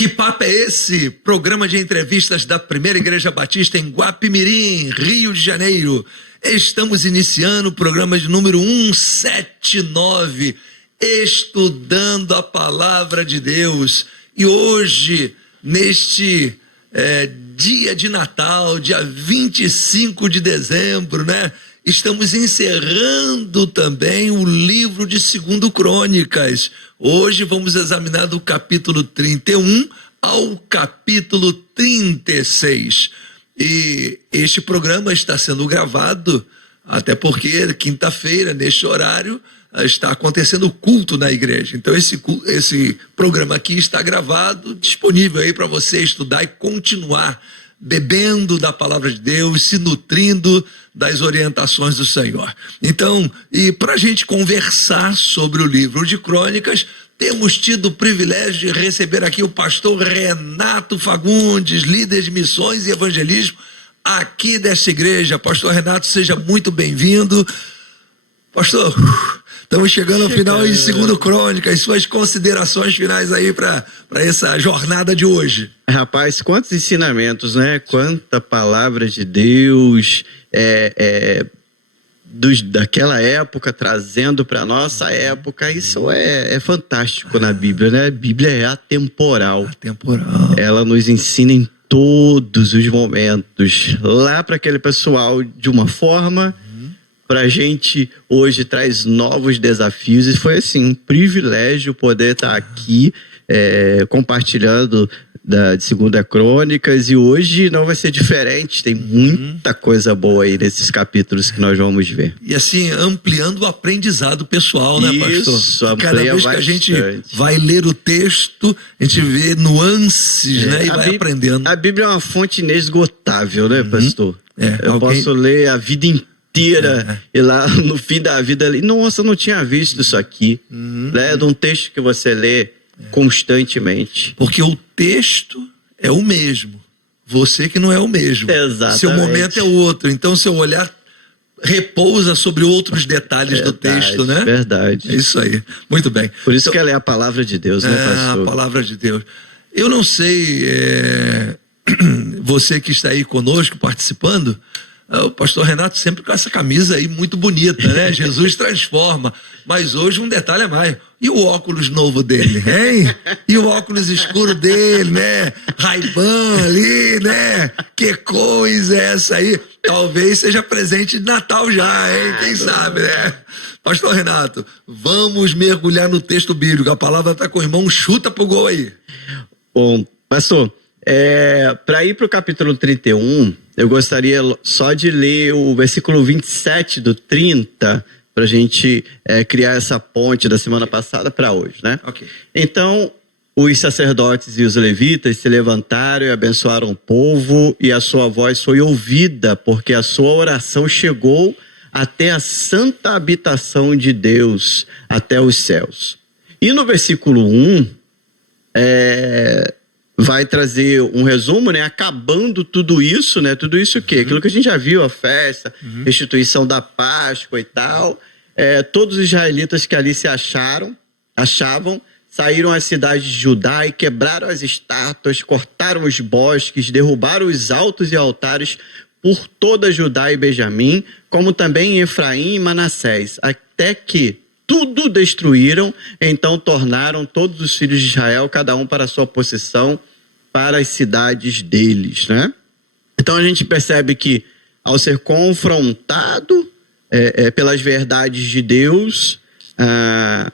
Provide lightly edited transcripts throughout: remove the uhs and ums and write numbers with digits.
Que papo é esse? Programa de entrevistas da Primeira Igreja Batista em Guapimirim, Rio de Janeiro. Estamos iniciando o programa de número 179, estudando a Palavra de Deus. E hoje, neste dia de Natal, dia 25 de dezembro, né? Estamos encerrando também o livro de 2 Crônicas. Hoje vamos examinar do capítulo 31 ao capítulo 36. E este programa está sendo gravado, até porque quinta-feira, neste horário, está acontecendo o culto na igreja. Então esse programa aqui está gravado, disponível aí para você estudar e continuar bebendo da palavra de Deus, se nutrindo das orientações do Senhor. Então, e para a gente conversar sobre o livro de Crônicas, temos tido o privilégio de receber aqui o pastor Renato Fagundes, líder de missões e evangelismo aqui desta igreja. Pastor Renato, seja muito bem-vindo. Pastor, estamos chegando ao final de 2 Crônicas, suas considerações finais aí para essa jornada de hoje. Rapaz, quantos ensinamentos, né? Quanta palavra de Deus, daquela época, trazendo para nossa época. Isso é fantástico na Bíblia, né? A Bíblia é atemporal. Ela nos ensina em todos os momentos, lá para aquele pessoal de uma forma, para a gente hoje traz novos desafios. E foi assim, um privilégio poder estar aqui compartilhando de 2 Crônicas, e hoje não vai ser diferente. Tem muita coisa boa aí nesses capítulos que nós vamos ver. E assim, ampliando o aprendizado pessoal, né, pastor? Isso, cada vez que a gente vai ler o texto, a gente vê nuances, né, e vai aprendendo. A Bíblia é uma fonte inesgotável, né, pastor? Eu posso ler a vida inteira e lá no fim da vida ali, nossa, eu não tinha visto isso aqui, né? De um texto que você lê constantemente. Porque o texto é o mesmo, você que não é o mesmo. Exatamente. Seu momento é o outro, então seu olhar repousa sobre outros detalhes do texto, né? Verdade. É isso aí, muito bem. Por isso que ela é a palavra de Deus, né, pastor? A palavra de Deus. Eu não sei, você que está aí conosco participando, o pastor Renato sempre com essa camisa aí muito bonita, né? Jesus transforma. Mas hoje um detalhe a mais. E o óculos novo dele, hein? E o óculos escuro dele, né? Ray-Ban ali, né? Que coisa é essa aí? Talvez seja presente de Natal já, hein? Quem sabe, né? Pastor Renato, vamos mergulhar no texto bíblico. A palavra está com o irmão, chuta pro gol aí. Bom, pastor, para ir para o capítulo 31, eu gostaria só de ler o versículo 27 do 30, para a gente criar essa ponte da semana passada para hoje, né? Okay. Então, os sacerdotes e os levitas se levantaram e abençoaram o povo, e a sua voz foi ouvida, porque a sua oração chegou até a santa habitação de Deus, até os céus. E no versículo 1, vai trazer um resumo, né? Acabando tudo isso, né? Tudo isso o quê? Aquilo que a gente já viu, a festa, restituição da Páscoa e tal. Todos os israelitas que ali se achavam, saíram às cidades de Judá e quebraram as estátuas, cortaram os bosques, derrubaram os altos e altares por toda Judá e Benjamim, como também em Efraim e Manassés, até que tudo destruíram. Então tornaram todos os filhos de Israel, cada um para a sua possessão, para as cidades deles, né? Então a gente percebe que, ao ser confrontado pelas verdades de Deus,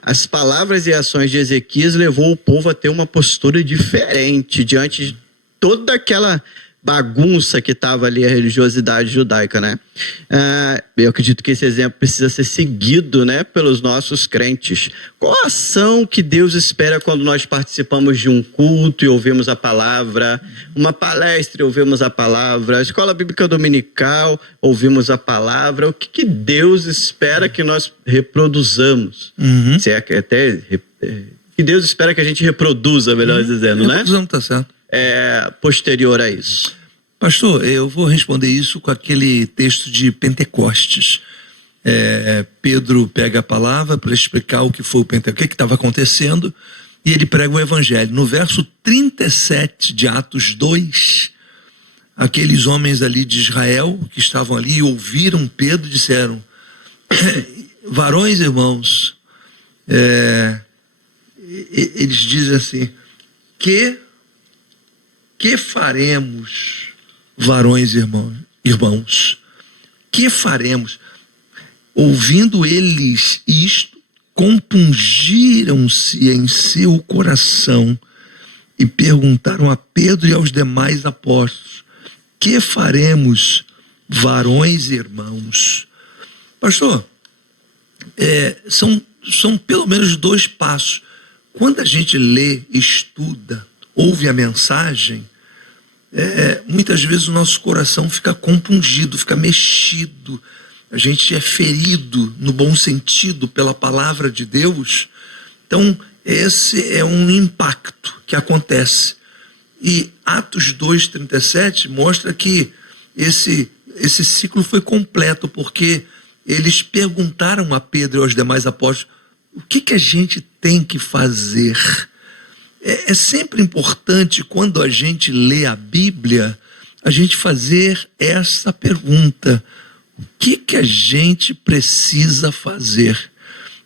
as palavras e ações de Ezequias levou o povo a ter uma postura diferente diante de toda aquela bagunça que estava ali, a religiosidade judaica, né? Eu acredito que esse exemplo precisa ser seguido, né, pelos nossos crentes. Qual a ação que Deus espera quando nós participamos de um culto e ouvimos a palavra, uma palestra e ouvimos a palavra, a escola bíblica dominical, ouvimos a palavra? O que Deus espera que nós reproduzamos? Se é que até que Deus espera que a gente reproduza, melhor dizendo, né? Tá certo. Posterior a isso. Pastor, eu vou responder isso com aquele texto de Pentecostes. Pedro pega a palavra para explicar o que foi o Pentecostes, o que estava acontecendo, e ele prega o evangelho. No verso 37 de Atos 2, aqueles homens ali de Israel que estavam ali e ouviram Pedro disseram: varões, irmãos, eles dizem assim: que faremos, varões, irmãos, que faremos? Ouvindo eles isto, compungiram-se em seu coração e perguntaram a Pedro e aos demais apóstolos: que faremos, varões e irmãos? Pastor, são pelo menos 2 passos. Quando a gente lê, estuda, ouve a mensagem, muitas vezes o nosso coração fica compungido, fica mexido. A gente é ferido no bom sentido pela palavra de Deus. Então, esse é um impacto que acontece. E Atos 2:37 mostra que esse ciclo foi completo, porque eles perguntaram a Pedro e aos demais apóstolos: o que a gente tem que fazer? É sempre importante, quando a gente lê a Bíblia, a gente fazer essa pergunta: o que a gente precisa fazer?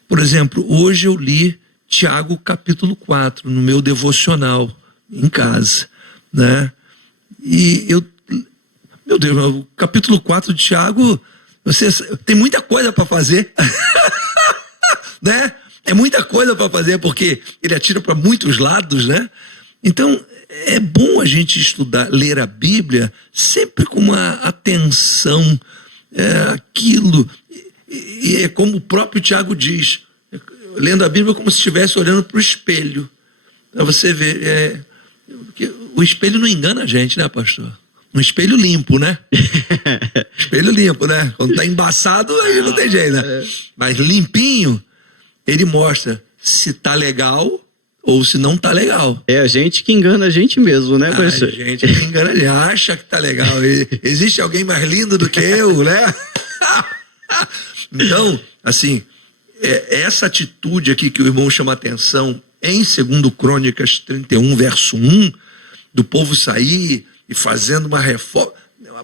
Por exemplo, hoje eu li Tiago capítulo 4 no meu devocional em casa, né? E meu Deus, o capítulo 4 de Tiago, você tem muita coisa para fazer, né? É muita coisa para fazer, porque ele atira para muitos lados, né? Então, é bom a gente estudar, ler a Bíblia sempre com uma atenção, aquilo, e é como o próprio Tiago diz, lendo a Bíblia como se estivesse olhando para o espelho, para você ver, o espelho não engana a gente, né, pastor? Um espelho limpo, né? Espelho limpo, né? Quando tá embaçado, aí não tem jeito, né? Mas limpinho, ele mostra se tá legal ou se não tá legal. É a gente que engana a gente mesmo, né, pastor? A gente que engana, a gente acha que tá legal. Existe alguém mais lindo do que eu, né? Então, assim, essa atitude aqui que o irmão chama atenção em 2 Crônicas 31, verso 1, do povo sair e fazendo uma reforma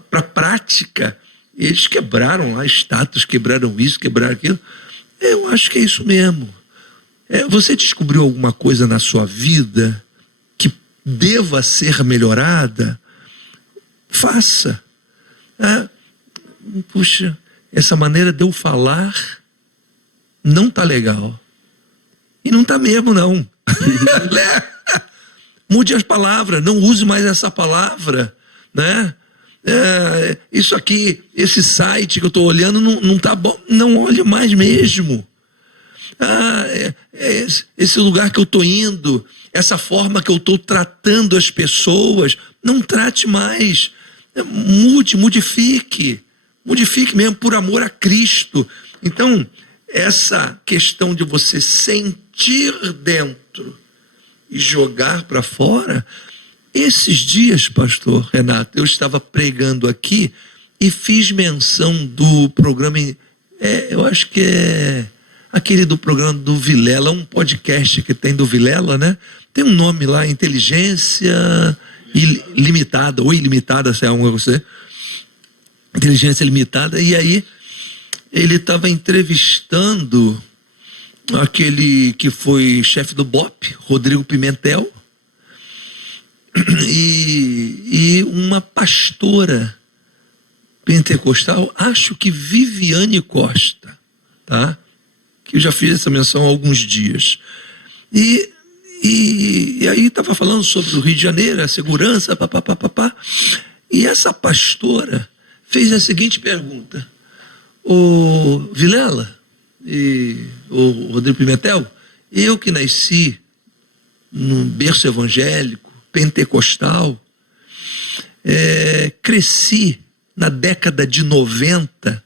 para prática, eles quebraram lá estátuas, quebraram isso, quebraram aquilo. Eu acho que é isso mesmo. Você descobriu alguma coisa na sua vida que deva ser melhorada? Faça. Puxa, essa maneira de eu falar não tá legal. E não tá mesmo, não. Mude as palavras, não use mais essa palavra, né? Isso aqui, esse site que eu estou olhando não tá bom, não olhe mais mesmo. Esse lugar que eu estou indo, essa forma que eu estou tratando as pessoas, não trate mais. Modifique mesmo por amor a Cristo. Então, essa questão de você sentir dentro e jogar para fora. Esses dias, pastor Renato, eu estava pregando aqui e fiz menção do programa, eu acho que é aquele do programa do Vilela, um podcast que tem do Vilela, né? Tem um nome lá, Inteligência Limitada, ou Ilimitada, se é um você. Inteligência Limitada, e aí ele estava entrevistando aquele que foi chefe do BOPE, Rodrigo Pimentel, e uma pastora pentecostal, acho que Viviane Costa, tá? Que eu já fiz essa menção há alguns dias. E aí estava falando sobre o Rio de Janeiro, a segurança, papapá. E essa pastora fez a seguinte pergunta: o Vilela e o Rodrigo Pimentel, eu que nasci num berço evangélico, pentecostal, cresci na década de 90,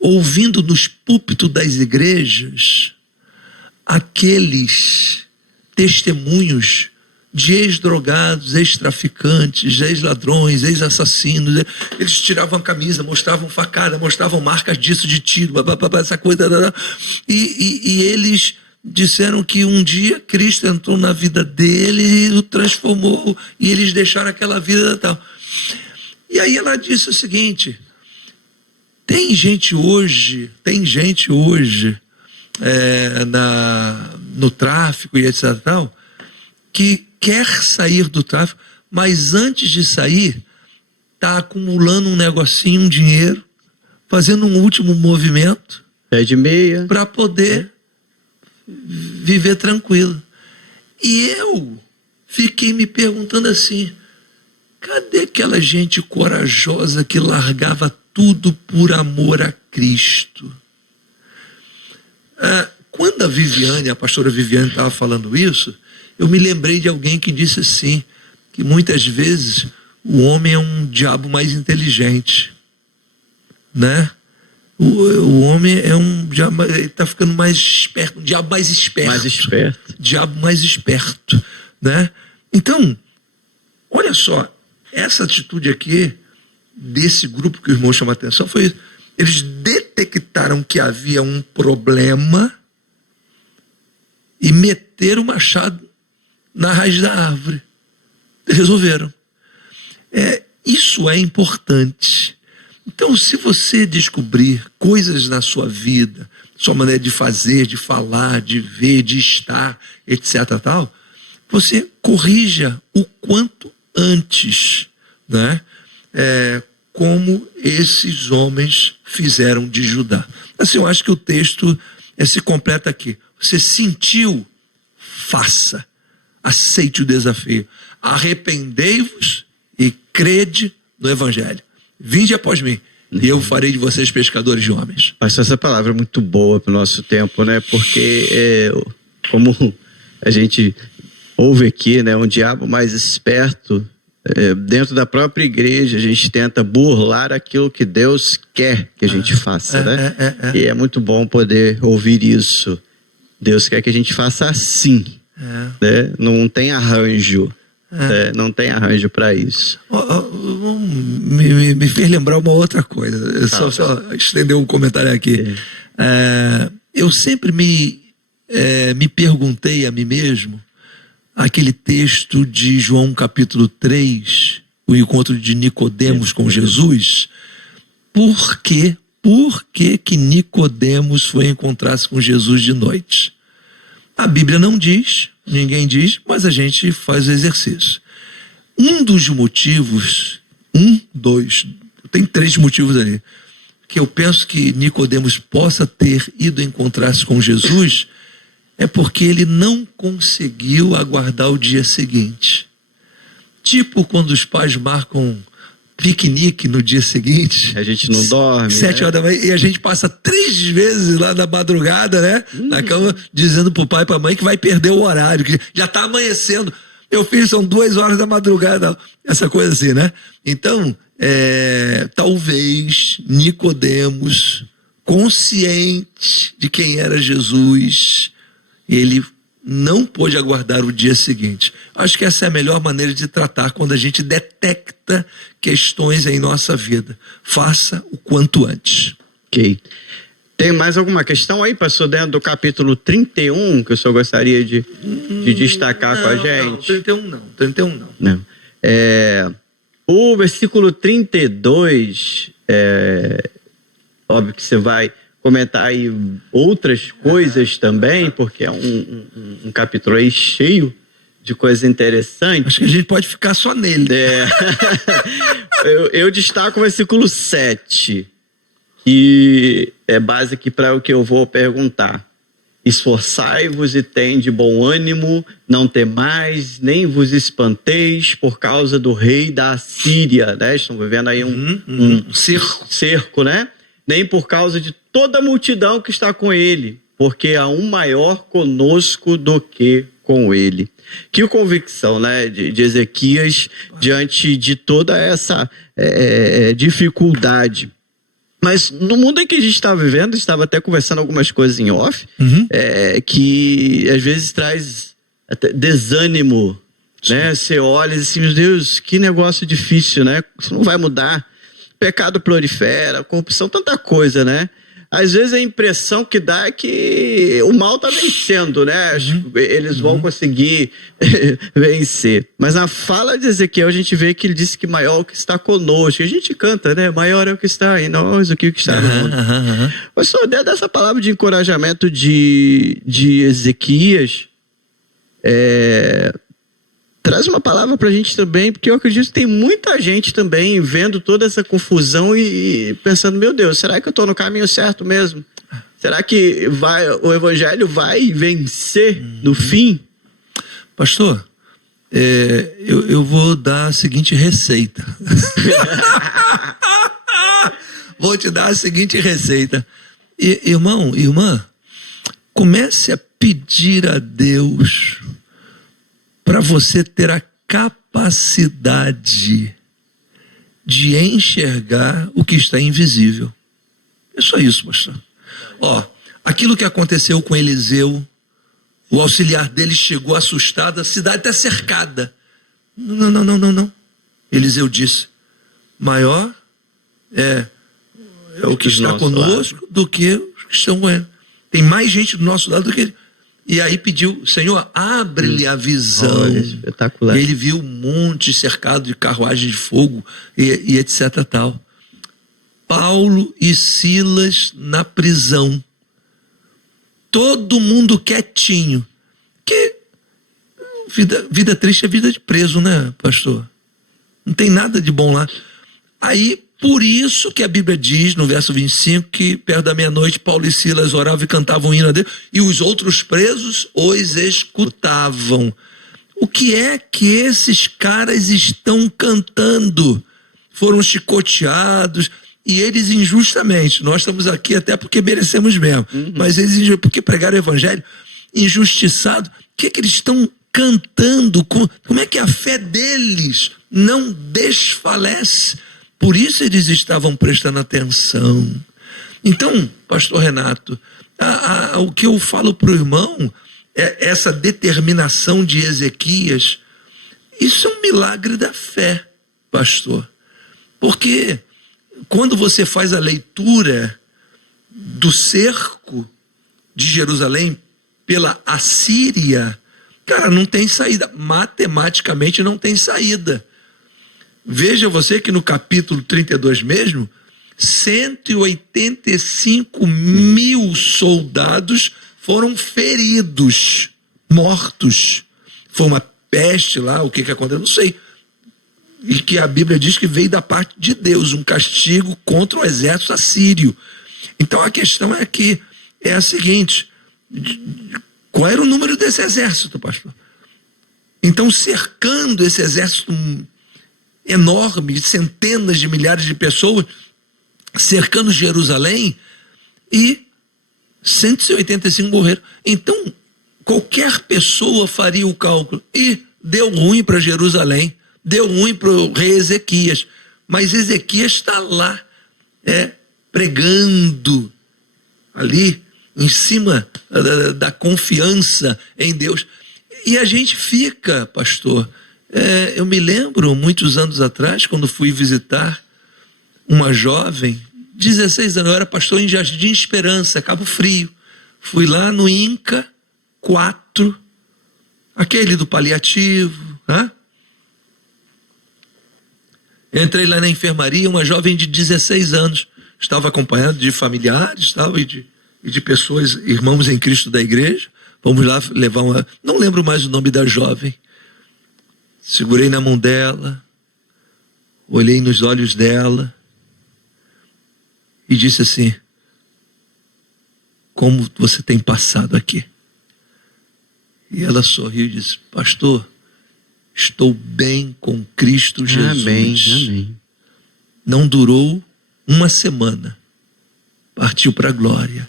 ouvindo nos púlpitos das igrejas aqueles testemunhos de ex-drogados, ex-traficantes, ex-ladrões, ex-assassinos. Eles tiravam a camisa, mostravam facada, mostravam marcas disso, de tiro, essa coisa. E eles disseram que um dia Cristo entrou na vida dele e o transformou, e eles deixaram aquela vida tal. E aí ela disse o seguinte: tem gente hoje no tráfico e etc. tal, que quer sair do tráfico, mas antes de sair, está acumulando um negocinho, um dinheiro, fazendo um último movimento, pé de meia, para poder viver tranquilo. E eu fiquei me perguntando assim: cadê aquela gente corajosa que largava tudo por amor a Cristo? Quando a pastora Viviane estava falando isso, eu me lembrei de alguém que disse assim, que muitas vezes o homem é um diabo mais inteligente, né? O homem é um diabo, ele está ficando mais esperto, um diabo mais esperto. Mais esperto. Diabo mais esperto, né? Então, olha só, essa atitude aqui, desse grupo que o irmão chama a atenção, foi: eles detectaram que havia um problema e meteram o machado na raiz da árvore. Resolveram. Isso é importante. Então, se você descobrir coisas na sua vida, sua maneira de fazer, de falar, de ver, de estar, etc. tal, você corrija o quanto antes, né? Como esses homens fizeram de Judá. Assim, eu acho que o texto se completa aqui. Você sentiu? Faça. Aceite o desafio. Arrependei-vos e crede no Evangelho. Vinde após mim, e eu farei de vocês pescadores de homens. Pastor, essa palavra é muito boa para o nosso tempo, né? Porque, como a gente ouve aqui, né? Um diabo mais esperto, dentro da própria igreja, a gente tenta burlar aquilo que Deus quer que a gente faça, né? E é muito bom poder ouvir isso. Deus quer que a gente faça assim, né? Não tem arranjo. Não tem arranjo para isso. Me fez lembrar uma outra coisa. Só estender um comentário aqui. Eu sempre me perguntei a mim mesmo, aquele texto de João capítulo 3, o encontro de Nicodemos com Jesus, por que Nicodemos foi encontrar-se com Jesus de noite? A Bíblia não diz, ninguém diz, mas a gente faz o exercício. Um dos motivos, tem 3 motivos ali, que eu penso que Nicodemos possa ter ido encontrar-se com Jesus, é porque ele não conseguiu aguardar o dia seguinte. Tipo quando os pais marcam piquenique no dia seguinte. A gente não dorme. 7 horas da manhã, e a gente passa 3 vezes lá na madrugada, né? Na cama, dizendo pro pai e pra mãe que vai perder o horário, que já tá amanhecendo. Meu filho, são 2 horas da madrugada. Essa coisa assim, né? Então, talvez Nicodemos, consciente de quem era Jesus, ele não pôde aguardar o dia seguinte. Acho que essa é a melhor maneira de tratar quando a gente detecta questões em nossa vida. Faça o quanto antes. Ok. Tem mais alguma questão aí, pastor, dentro do capítulo 31, que o senhor gostaria de destacar com a gente? Não, 31 não. O versículo 32, óbvio que você vai comentar aí outras coisas também, porque é um capítulo aí cheio de coisas interessantes. Acho que a gente pode ficar só nele. Eu destaco o versículo 7, que é base aqui para o que eu vou perguntar. Esforçai-vos e tende bom ânimo, não temais, nem vos espanteis por causa do rei da Assíria, né? Estão vivendo aí um cerco, né? Nem por causa de toda a multidão que está com ele, porque há um maior conosco do que com ele. Que convicção, né, de Ezequias diante de toda essa dificuldade. Mas no mundo em que a gente está vivendo, estava até conversando algumas coisas em off, que às vezes traz até desânimo, né? Você olha e diz assim, meu Deus, que negócio difícil, né? Isso não vai mudar. Pecado prolifera, corrupção, tanta coisa, né? às vezes a impressão que dá é que o mal está vencendo, né? Eles vão conseguir vencer. Mas na fala de Ezequiel a gente vê que ele disse que maior é o que está conosco. A gente canta, né? Maior é o que está em nós do que o que está no mundo. Mas só dentro dessa palavra de encorajamento de Ezequias, traz uma palavra pra gente também, porque eu acredito que tem muita gente também vendo toda essa confusão e pensando, meu Deus, será que eu tô no caminho certo mesmo? Será que o evangelho vai vencer no fim? Pastor, eu vou dar a seguinte receita. Vou te dar a seguinte receita. Irmão, irmã, comece a pedir a Deus para você ter a capacidade de enxergar o que está invisível. É só isso, pastor. Aquilo que aconteceu com Eliseu, o auxiliar dele chegou assustado, a cidade está cercada. Não. Eliseu disse, maior é o que está conosco do que os que estão com ele. Tem mais gente do nosso lado do que ele. E aí pediu, Senhor, abre-lhe a visão. Espetacular. Ele viu um monte cercado de carruagem de fogo e etc. tal. Paulo e Silas na prisão. Todo mundo quietinho. Que vida triste é vida de preso, né, pastor? Não tem nada de bom lá. Aí, por isso que a Bíblia diz, no verso 25, que perto da meia-noite, Paulo e Silas oravam e cantavam um hino a Deus, e os outros presos os escutavam. O que é que esses caras estão cantando? Foram chicoteados, e eles injustamente, nós estamos aqui até porque merecemos mesmo, mas eles, porque pregaram o evangelho, injustiçados, o que é que eles estão cantando? Como é que a fé deles não desfalece? Por isso eles estavam prestando atenção. Então, pastor Renato, o que eu falo para o irmão é essa determinação de Ezequias. Isso é um milagre da fé, pastor. Porque quando você faz a leitura do cerco de Jerusalém pela Assíria, cara, não tem saída. Matematicamente não tem saída. Veja você que no capítulo 32 mesmo, 185 mil soldados foram feridos, mortos. Foi uma peste lá, o que aconteceu, não sei. E que a Bíblia diz que veio da parte de Deus, um castigo contra o exército assírio. Então a questão é a seguinte, qual era o número desse exército, pastor? Então, cercando esse exército enorme, centenas de milhares de pessoas, cercando Jerusalém, e 185 morreram. Então, qualquer pessoa faria o cálculo, e deu ruim para Jerusalém, deu ruim para o rei Ezequias, mas Ezequias está lá, pregando, ali, em cima da confiança em Deus. E a gente fica, pastor, eu me lembro, muitos anos atrás, quando fui visitar uma jovem, 16 anos, eu era pastor em Jardim Esperança, Cabo Frio. Fui lá no INCA 4, aquele do paliativo. Entrei lá na enfermaria, uma jovem de 16 anos, estava acompanhado de familiares e de pessoas, irmãos em Cristo da igreja. Vamos lá levar não lembro mais o nome da jovem. Segurei na mão dela, olhei nos olhos dela e disse assim, como você tem passado aqui? E ela sorriu e disse, pastor, estou bem com Cristo Jesus. Amém. Não durou uma semana, partiu para a glória.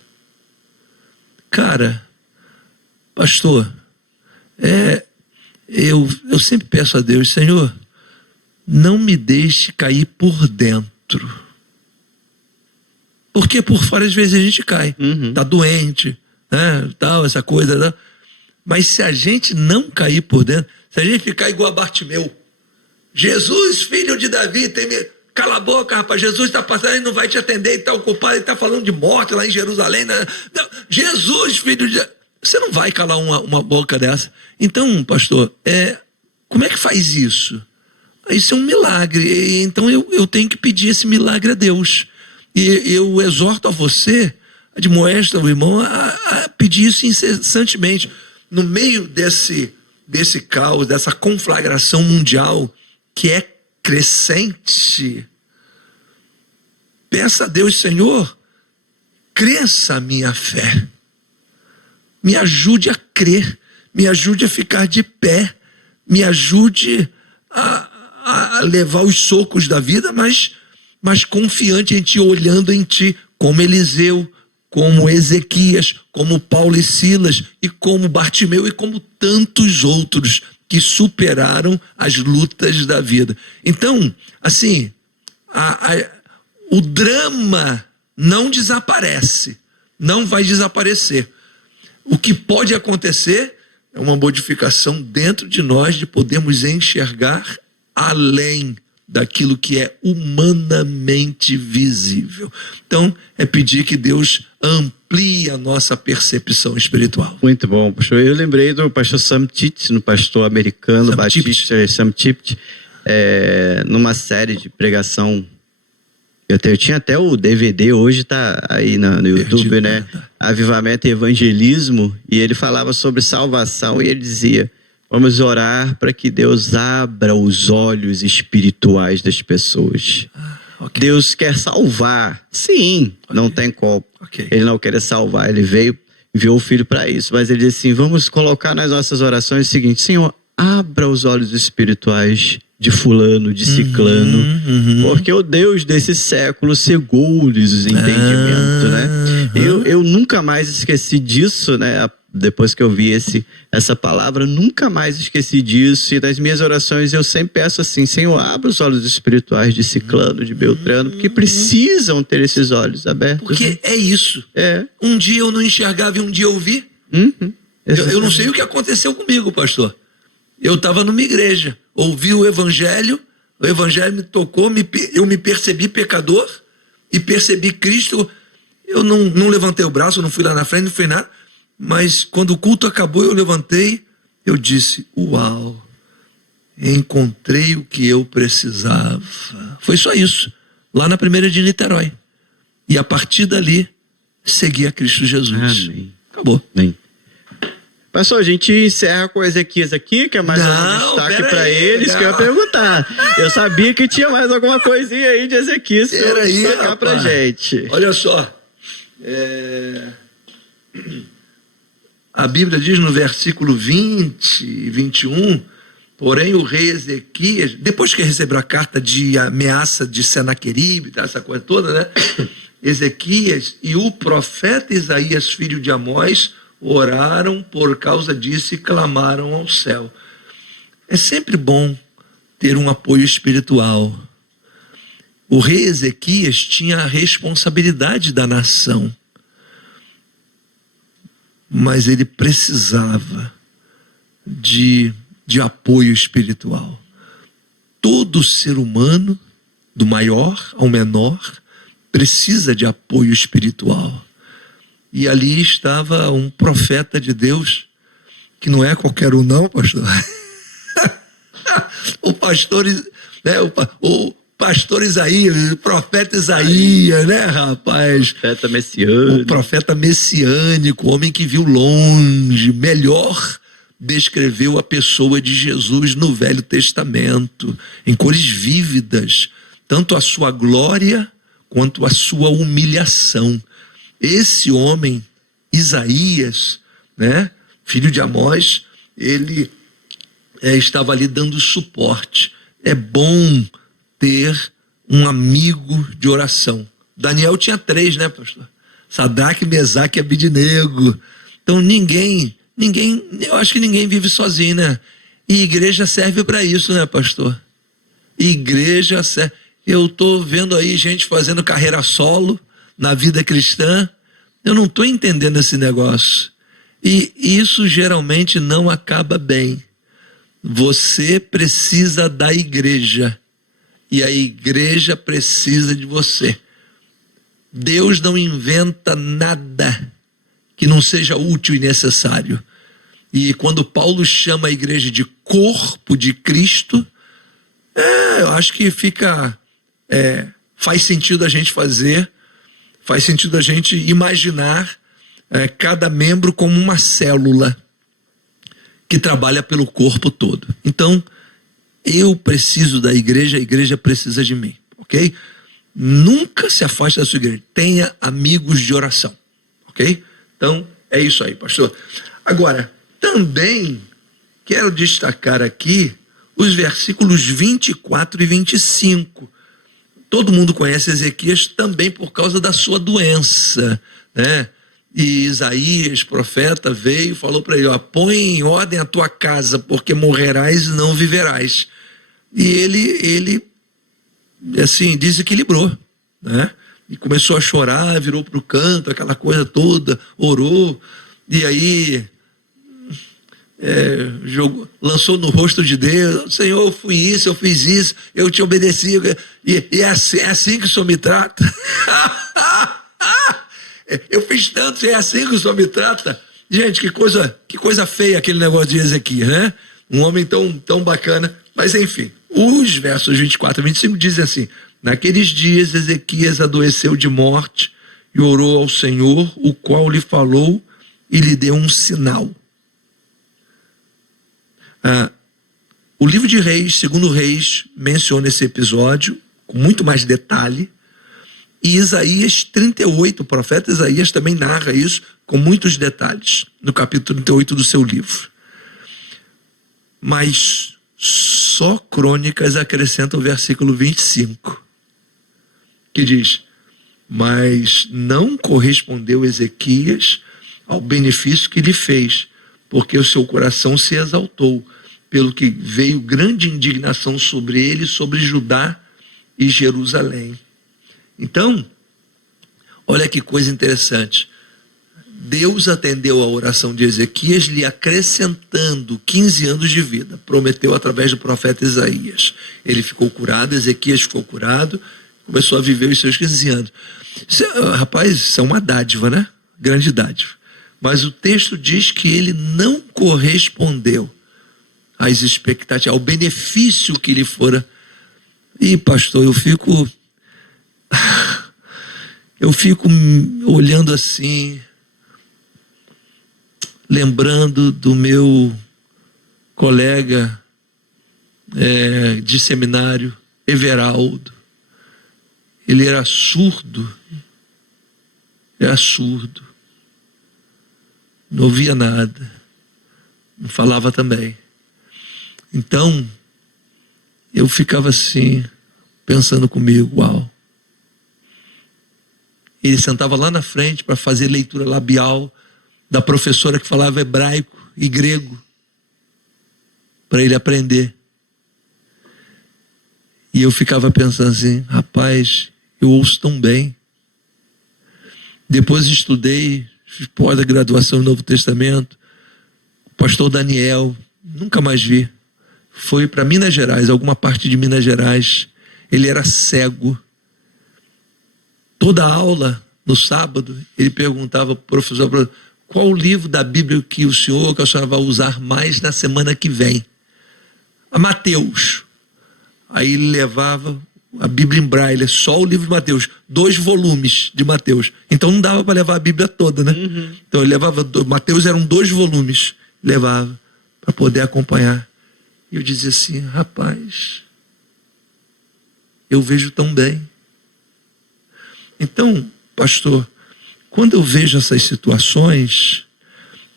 Cara, pastor, eu sempre peço a Deus, Senhor, não me deixe cair por dentro. Porque por fora às vezes a gente cai, tá doente, né, tal, essa coisa, né? Mas se a gente não cair por dentro, se a gente ficar igual a Bartimeu, Jesus, filho de Davi, cala a boca, rapaz, Jesus está passando, ele não vai te atender, ele está ocupado, ele está falando de morte lá em Jerusalém. Não, Jesus, filho de... Você não vai calar uma boca dessa. Então, pastor, como é que faz isso? Isso é um milagre. Então eu tenho que pedir esse milagre a Deus. E eu exorto a você, admoesto ao irmão, a pedir isso incessantemente. No meio desse caos, dessa conflagração mundial que é crescente, peça a Deus, Senhor, cresça a minha fé. Me ajude a crer, me ajude a ficar de pé, me ajude a levar os socos da vida, mas confiante em Ti, olhando em Ti, como Eliseu, como Ezequias, como Paulo e Silas, e como Bartimeu, e como tantos outros que superaram as lutas da vida. Então, assim, o drama não desaparece, não vai desaparecer. O que pode acontecer é uma modificação dentro de nós de podermos enxergar além daquilo que é humanamente visível. Então, é pedir que Deus amplie a nossa percepção espiritual. Muito bom, pastor. Eu lembrei do pastor Sam Tipt, no pastor americano, batista Sam Tipt, numa série de pregação. Eu tinha até o DVD, hoje está aí no YouTube, né? Avivamento e Evangelismo, e ele falava sobre salvação e ele dizia: vamos orar para que Deus abra os olhos espirituais das pessoas. Okay. Deus quer salvar, sim, okay. Não tem como. Okay. Ele não quer salvar, ele enviou o Filho para isso, mas ele disse assim: vamos colocar nas nossas orações o seguinte: Senhor, abra os olhos espirituais de fulano, de ciclano, porque o Deus desse século cegou-lhes os entendimentos, né? Eu nunca mais esqueci disso, né? Depois que eu vi essa palavra, nunca mais esqueci disso, e nas minhas orações eu sempre peço assim: Senhor, abra os olhos espirituais de ciclano, de Beltrano, porque precisam ter esses olhos abertos. Porque né? É isso. Um dia eu não enxergava e um dia eu vi. Eu não sei o que aconteceu comigo, pastor. Eu estava numa igreja, ouvi o evangelho me tocou, eu me percebi pecador e percebi Cristo. Eu não levantei o braço, não fui lá na frente, não fui nada, mas quando o culto acabou, eu levantei, eu disse: uau, encontrei o que eu precisava. Foi só isso, lá na primeira de Niterói. E a partir dali, segui a Cristo Jesus. Amém. Acabou. Amém. Pastor, a gente encerra com Ezequias aqui, que é mais um destaque para eles, que eu ia perguntar. Eu sabia que tinha mais alguma coisinha aí de Ezequias para destacar pra gente. Olha só, a Bíblia diz no versículo 20 e 21, porém o rei Ezequias, depois que recebeu a carta de ameaça de Senaqueribe, essa coisa toda, né? Ezequias e o profeta Isaías, filho de Amós, oraram por causa disso e clamaram ao céu. É sempre bom ter um apoio espiritual. O rei Ezequias tinha a responsabilidade da nação, mas ele precisava de apoio espiritual. Todo ser humano, do maior ao menor, precisa de apoio espiritual. E ali estava um profeta de Deus, que não é qualquer um não, pastor. O pastor Isaías, o profeta Isaías, né, rapaz? Profeta messiânico. O profeta messiânico, o homem que viu longe, melhor descreveu a pessoa de Jesus no Velho Testamento, em cores vívidas, tanto a sua glória quanto a sua humilhação. Esse homem, Isaías, né, filho de Amós, ele estava ali dando suporte. É bom ter um amigo de oração. Daniel tinha 3, né, pastor? Sadraque, Mesaque e Abednego. Então eu acho que ninguém vive sozinho, né? E igreja serve para isso, né, pastor? Igreja serve. Eu estou vendo aí gente fazendo carreira solo na vida cristã. Eu não estou entendendo esse negócio. E isso geralmente não acaba bem. Você precisa da igreja. E a igreja precisa de você. Deus não inventa nada que não seja útil e necessário. E quando Paulo chama a igreja de corpo de Cristo, eu acho que faz sentido a gente fazer, faz sentido a gente imaginar cada membro como uma célula que trabalha pelo corpo todo. Então, eu preciso da igreja, a igreja precisa de mim, ok? Nunca se afaste da sua igreja. Tenha amigos de oração, ok? Então, é isso aí, pastor. Agora, também quero destacar aqui os versículos 24 e 25. Todo mundo conhece Ezequias também por causa da sua doença, né? E Isaías, profeta, veio e falou para ele, põe em ordem a tua casa, porque morrerás e não viverás. E ele assim, desequilibrou, né? E começou a chorar, virou para o canto, aquela coisa toda, orou, e aí lançou no rosto de Deus, Senhor, eu fui isso, eu fiz isso, eu te obedeci, e é assim que o Senhor me trata. Eu fiz tanto, é assim que o Senhor me trata. Gente, que coisa feia aquele negócio de Ezequias, né? Um homem tão bacana, mas enfim, os versos 24 e 25 dizem assim, naqueles dias Ezequias adoeceu de morte e orou ao Senhor, o qual lhe falou e lhe deu um sinal. O livro de Reis, segundo Reis, menciona esse episódio com muito mais detalhe, e Isaías 38, o profeta Isaías também narra isso com muitos detalhes, no capítulo 38 do seu livro. Mas só Crônicas acrescenta o versículo 25, que diz, mas não correspondeu Ezequias ao benefício que lhe fez, porque o seu coração se exaltou, pelo que veio grande indignação sobre ele, sobre Judá e Jerusalém. Então, olha que coisa interessante. Deus atendeu a oração de Ezequias, lhe acrescentando 15 anos de vida. Prometeu através do profeta Isaías. Ele ficou curado, Ezequias ficou curado, começou a viver os seus 15 anos. Isso é uma dádiva, né? Grande dádiva. Mas o texto diz que ele não correspondeu às expectativas, ao benefício que lhe fora. E pastor, eu fico olhando assim, lembrando do meu colega de seminário, Everaldo. Ele era surdo, não ouvia nada, não falava também. Então, eu ficava assim, pensando comigo, uau. Ele sentava lá na frente para fazer leitura labial da professora que falava hebraico e grego, para ele aprender. E eu ficava pensando assim, rapaz, eu ouço tão bem. Depois estudei, fiz pós-graduação no Novo Testamento, o pastor Daniel, nunca mais vi. Foi para Minas Gerais, alguma parte de Minas Gerais. Ele era cego. Toda aula, no sábado, ele perguntava para o professor, qual o livro da Bíblia que a senhora vai usar mais na semana que vem? A Mateus. Aí ele levava a Bíblia em braille, só o livro de Mateus, 2 volumes de Mateus. Então não dava para levar a Bíblia toda, né? Uhum. Então ele levava, Mateus eram 2 volumes, levava para poder acompanhar. E eu dizia assim, rapaz, eu vejo tão bem. Então, pastor, quando eu vejo essas situações,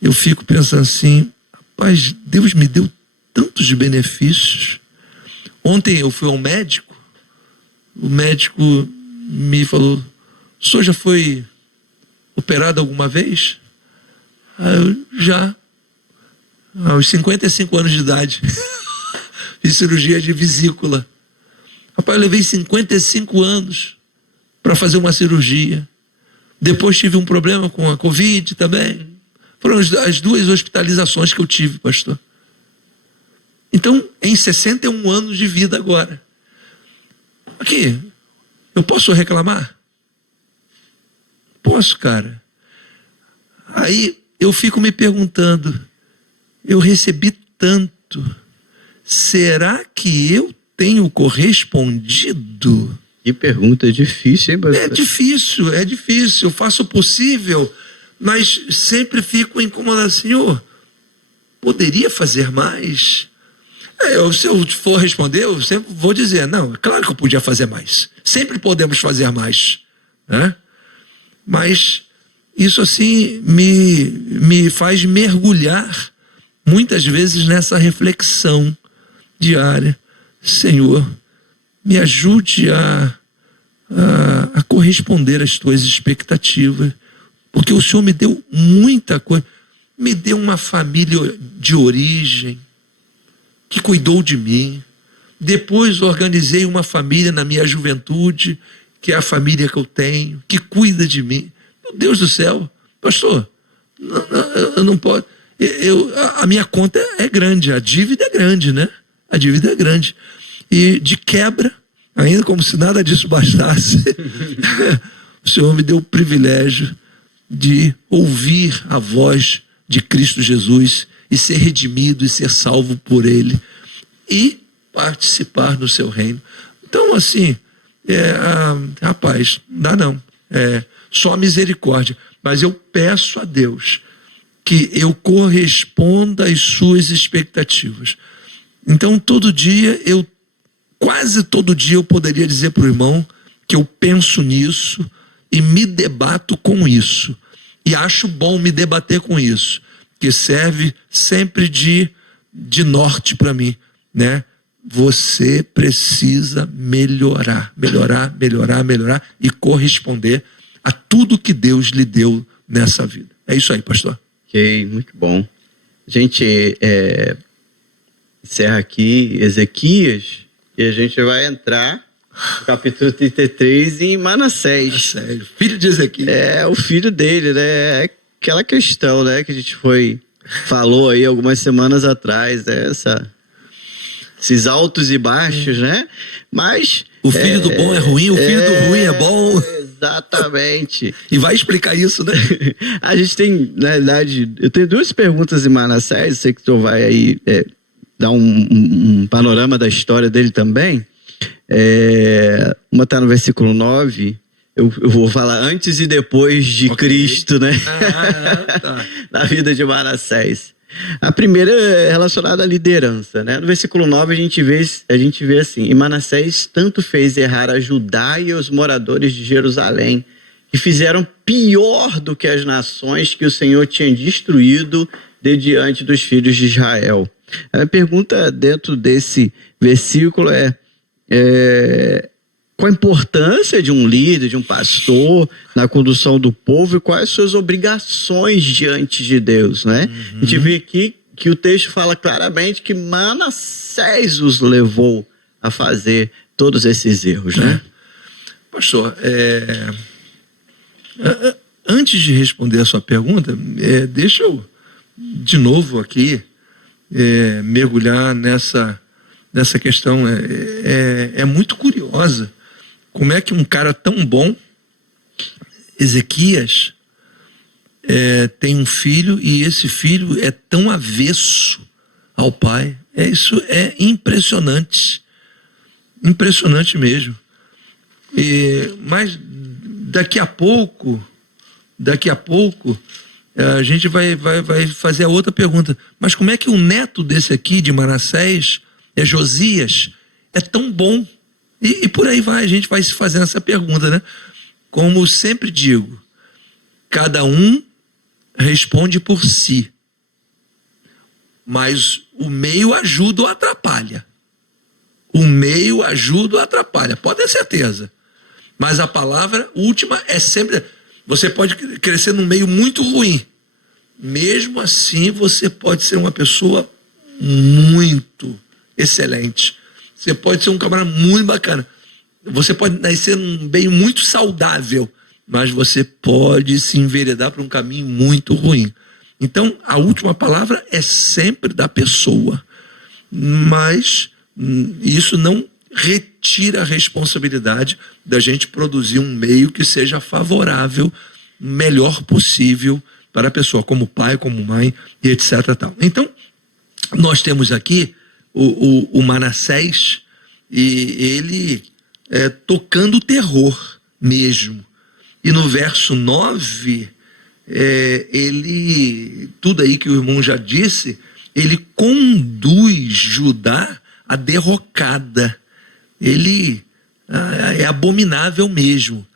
eu fico pensando assim, rapaz, Deus me deu tantos benefícios. Ontem eu fui ao médico, o médico me falou, o senhor já foi operado alguma vez? Eu já, aos 55 anos de idade, fiz cirurgia de vesícula. Rapaz, eu levei 55 anos para fazer uma cirurgia. Depois tive um problema com a Covid também. Foram as 2 hospitalizações que eu tive, pastor. Então, em 61 anos de vida agora, Aqui, eu posso reclamar? Posso, cara. Aí eu fico me perguntando, eu recebi tanto, será que eu tenho correspondido? Que pergunta difícil, hein, pastor? É difícil, eu faço o possível, mas sempre fico incomodado. Senhor, poderia fazer mais? Se eu for responder, eu sempre vou dizer, não, é claro que eu podia fazer mais. Sempre podemos fazer mais, né? Mas isso assim me faz mergulhar muitas vezes nessa reflexão diária. Senhor, me ajude a corresponder às tuas expectativas, porque o Senhor me deu muita coisa, me deu uma família de origem, que cuidou de mim. Depois organizei uma família na minha juventude, que é a família que eu tenho, que cuida de mim. Meu Deus do céu, pastor, eu não posso. A minha conta é grande, a dívida é grande, né? A dívida é grande. E de quebra, ainda como se nada disso bastasse, o Senhor me deu o privilégio de ouvir a voz de Cristo Jesus e ser redimido e ser salvo por Ele e participar do seu reino. Então, assim, rapaz, não dá não. Só misericórdia. Mas eu peço a Deus que eu corresponda às suas expectativas. Então, quase todo dia eu poderia dizer para o irmão que eu penso nisso e me debato com isso. E acho bom me debater com isso, que serve sempre de norte para mim, né? Você precisa melhorar e corresponder a tudo que Deus lhe deu nessa vida. É isso aí, pastor. Ok, muito bom. A gente encerra aqui Ezequias e a gente vai entrar no capítulo 33 em Manassés. Filho de Ezequias. O filho dele, né? Aquela questão, né, que a gente falou aí algumas semanas atrás, né? Esses altos e baixos, né? Mas o filho do bom é ruim, o filho do ruim é bom. Exatamente. E vai explicar isso, né? A gente tem, na verdade, eu tenho duas perguntas em Manassés, sei que tu vai aí dar um panorama da história dele também. Uma está no versículo 9. Eu vou falar antes e depois de Cristo, né? Tá. Na vida de Manassés. A primeira é relacionada à liderança, né? No versículo 9 a gente vê assim: e Manassés tanto fez errar a Judá e os moradores de Jerusalém, que fizeram pior do que as nações que o Senhor tinha destruído de diante dos filhos de Israel. A minha pergunta dentro desse versículo qual a importância de um líder, de um pastor na condução do povo e quais as suas obrigações diante de Deus, né? A gente vê aqui que o texto fala claramente que Manassés os levou a fazer todos esses erros, né? Pastor, antes de responder a sua pergunta, deixa eu de novo aqui mergulhar nessa questão. É muito curiosa como é que um cara tão bom, Ezequias, tem um filho e esse filho é tão avesso ao pai. Isso é impressionante. Impressionante mesmo. Mas daqui a pouco a gente vai fazer a outra pergunta. Mas como é que o neto desse aqui, de Manassés, Josias, é tão bom? E por aí vai, a gente vai se fazendo essa pergunta, né? Como sempre digo, cada um responde por si, mas o meio ajuda ou atrapalha. Pode ter certeza. Mas a palavra última é sempre... Você pode crescer num meio muito ruim. Mesmo assim, você pode ser uma pessoa muito excelente. Você pode ser um camarada muito bacana. Você pode nascer num meio muito saudável, mas você pode se enveredar para um caminho muito ruim. Então, a última palavra é sempre da pessoa. Mas isso não retira a responsabilidade da gente produzir um meio que seja favorável, melhor possível para a pessoa, como pai, como mãe, e etc. Tal. Então, nós temos aqui o Manassés, e ele tocando terror mesmo. E no verso 9, ele, tudo aí que o irmão já disse, ele conduz Judá à derrocada. Ele é abominável mesmo.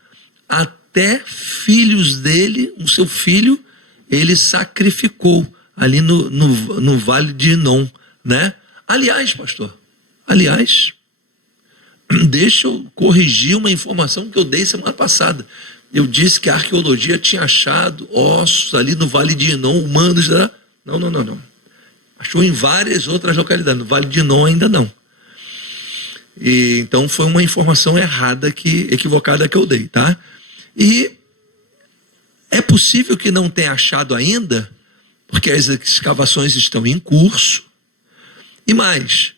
Até filhos dele, o seu filho, ele sacrificou ali no vale de Inom, né? Aliás, pastor, deixa eu corrigir uma informação que eu dei semana passada. Eu disse que a arqueologia tinha achado ossos ali no vale de Inom, humanos. Não. Achou em várias outras localidades, no vale de Inom ainda não. E, então foi uma informação equivocada que eu dei, tá? E é possível que não tenha achado ainda, porque as escavações estão em curso. E mais,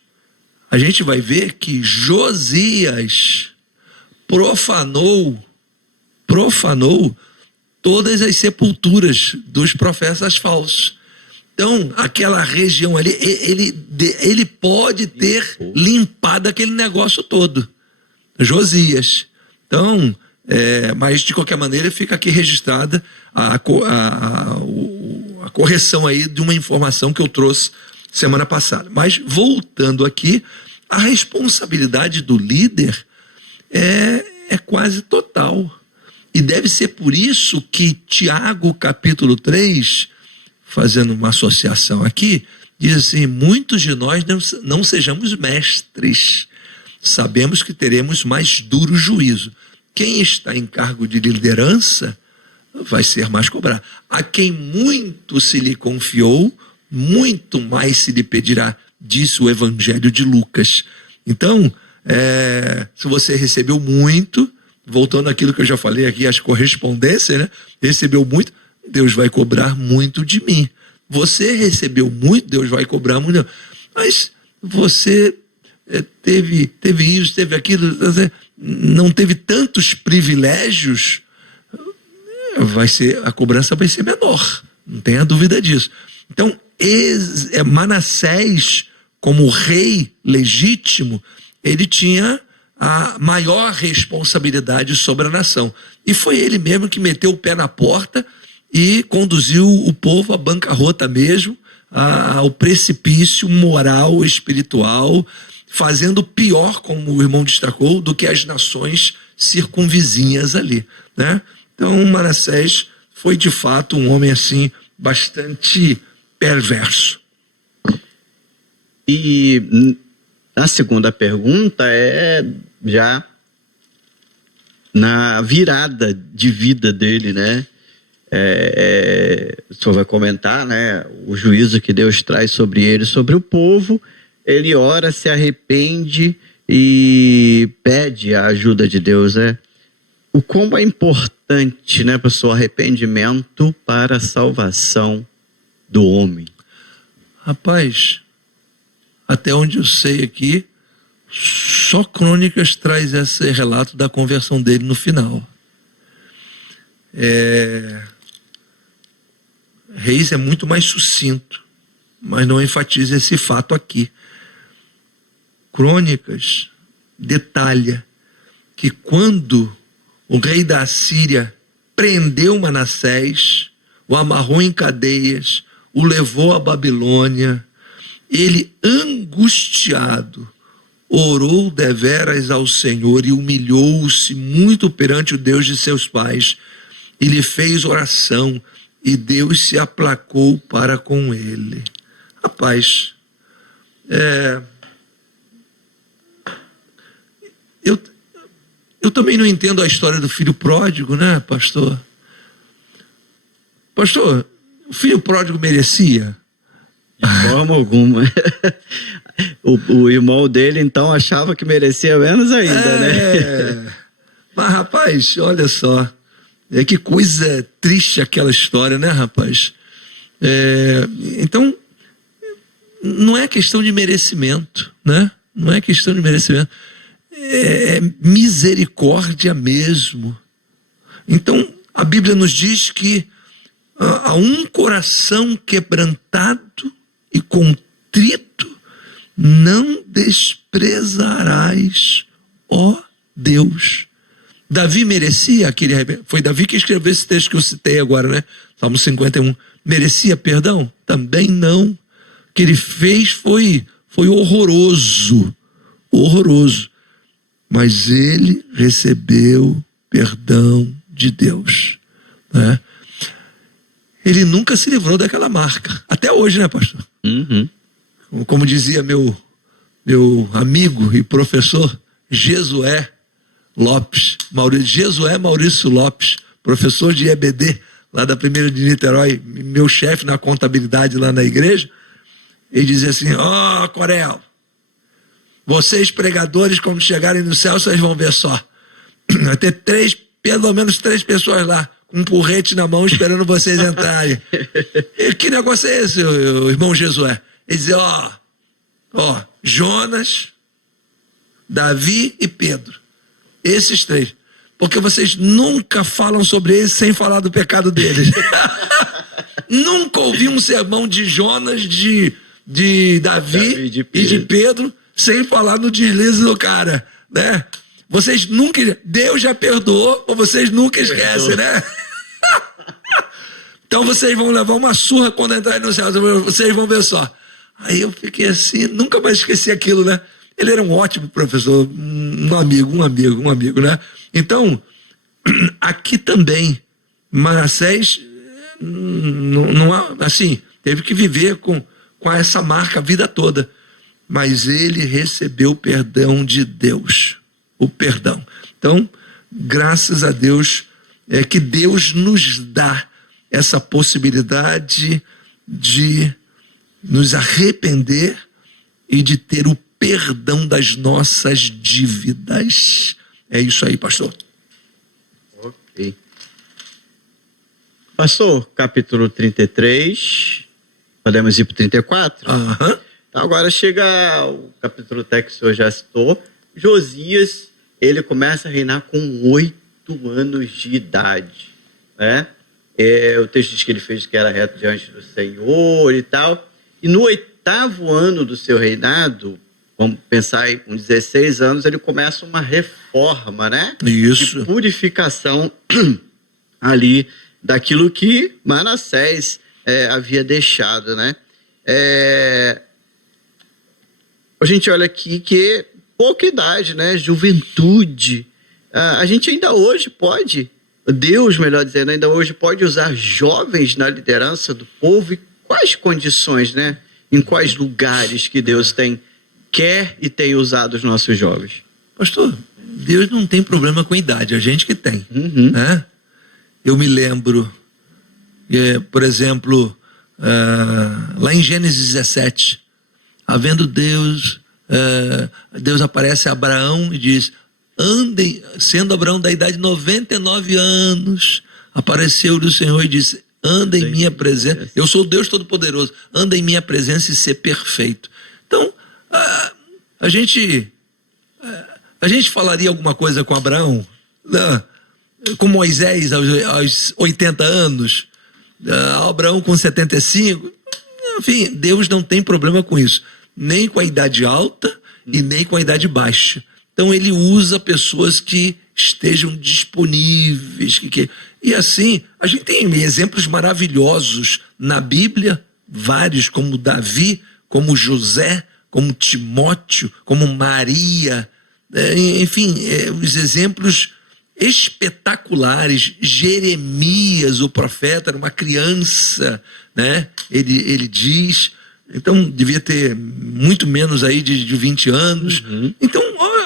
a gente vai ver que Josias profanou todas as sepulturas dos profetas falsos. Então, aquela região ali, ele pode ter limpado aquele negócio todo. Josias. Então, mas de qualquer maneira fica aqui registrada a correção aí de uma informação que eu trouxe semana passada. Mas voltando aqui, a responsabilidade do líder é quase total. E deve ser por isso que Tiago, capítulo 3, fazendo uma associação aqui, diz assim: muitos de nós não sejamos mestres, sabemos que teremos mais duro juízo. Quem está em cargo de liderança vai ser mais cobrado. A quem muito se lhe confiou, muito mais se lhe pedirá, disse o Evangelho de Lucas. Então, se você recebeu muito, voltando àquilo que eu já falei aqui, as correspondências, né? Recebeu muito, Deus vai cobrar muito de mim. Você recebeu muito, Deus vai cobrar muito. Mas você teve isso, teve aquilo, não teve tantos privilégios, a cobrança vai ser menor, não tenha dúvida disso. Então, Manassés, como rei legítimo, ele tinha a maior responsabilidade sobre a nação. E foi ele mesmo que meteu o pé na porta e conduziu o povo à bancarrota mesmo, ao precipício moral, espiritual, fazendo pior, como o irmão destacou, do que as nações circunvizinhas ali, né? Então, Manassés foi de fato um homem assim bastante perverso. E a segunda pergunta é já na virada de vida dele, né? O senhor vai comentar, né? O juízo que Deus traz sobre ele, sobre o povo. Ele ora, se arrepende e pede a ajuda de Deus, né? O quão é importante, né, pessoal, arrependimento para a salvação do homem. Rapaz, até onde eu sei aqui, só Crônicas traz esse relato da conversão dele no final. Reis é muito mais sucinto, mas não enfatiza esse fato aqui. Crônicas detalha que quando o rei da Assíria prendeu Manassés, o amarrou em cadeias, o levou à Babilônia, ele, angustiado, orou deveras ao Senhor e humilhou-se muito perante o Deus de seus pais. E lhe fez oração e Deus se aplacou para com ele. Rapaz, eu também não entendo a história do filho pródigo, né, pastor? Pastor, o filho pródigo merecia? De forma alguma. O irmão dele, então, achava que merecia menos ainda, né? Mas, rapaz, olha só. Que coisa triste aquela história, né, rapaz? Então, não é questão de merecimento, né? Não é questão de merecimento. misericórdia mesmo. Então, a Bíblia nos diz que a um coração quebrantado e contrito não desprezarás, ó Deus. Davi merecia aquele arrependimento? Foi Davi que escreveu esse texto que eu citei agora, né? Salmo 51. Merecia perdão? Também não. O que ele fez foi horroroso. Horroroso. Mas ele recebeu perdão de Deus, né? Ele nunca se livrou daquela marca. Até hoje, né, pastor? Uhum. Como dizia meu amigo e professor Jesué Maurício Lopes, professor de EBD, lá da primeira de Niterói, meu chefe na contabilidade lá na igreja, ele dizia assim: Corel, vocês pregadores, quando chegarem no céu, vocês vão ver só. Vai ter pelo menos 3 pessoas lá, com um porrete na mão, esperando vocês entrarem. E que negócio é esse, irmão Jesué? Ele dizia: Jonas, Davi e Pedro. Esses 3. Porque vocês nunca falam sobre eles sem falar do pecado deles. Nunca ouvi um sermão de Jonas, de Davi e de Pedro, sem falar no deslize do cara, né? Vocês nunca... Deus já perdoou, mas vocês nunca esquecem, né? Então vocês vão levar uma surra quando entrarem no céu. Vocês vão ver só. Aí eu fiquei assim, nunca mais esqueci aquilo, né? Ele era um ótimo professor, um amigo, né? Então, aqui também, Manassés, assim, teve que viver com essa marca a vida toda. Mas ele recebeu o perdão de Deus. O perdão. Então, graças a Deus, que Deus nos dá essa possibilidade de nos arrepender e de ter o perdão das nossas dívidas. É isso aí, pastor. Ok. Pastor, capítulo 33, podemos ir para o 34? Aham. Então agora chega o capítulo que o senhor já citou. Josias, ele começa a reinar com 8 anos de idade, né? O texto diz que ele fez o que era reto diante do Senhor e tal. E no 8º ano do seu reinado, vamos pensar aí, com 16 anos, ele começa uma reforma, né? Isso. De purificação ali daquilo que Manassés havia deixado, né? A gente olha aqui que pouca idade, né? Juventude. A gente ainda hoje pode, Deus, melhor dizendo, ainda hoje pode usar jovens na liderança do povo. E quais condições, né? Em quais lugares que Deus quer e tem usado os nossos jovens? Pastor, Deus não tem problema com a idade, a gente que tem. Uhum. Né? Eu me lembro, por exemplo, lá em Gênesis 17, havendo Deus aparece a Abraão e diz: andem, sendo Abraão da idade de 99 anos, apareceu-lhe o Senhor e disse: anda em minha presença, eu sou o Deus Todo-Poderoso, anda em minha presença e ser perfeito. Então, a gente falaria alguma coisa com Abraão, com Moisés aos 80 anos, Abraão com 75, enfim, Deus não tem problema com isso, nem com a idade alta e nem com a idade baixa. Então ele usa pessoas que estejam disponíveis, e assim, a gente tem exemplos maravilhosos na Bíblia, vários, como Davi, como José, como Timóteo, como Maria, enfim, os exemplos espetaculares. Jeremias, o profeta, era uma criança, né? Ele diz, então devia ter muito menos aí de 20 anos. Uhum. Então,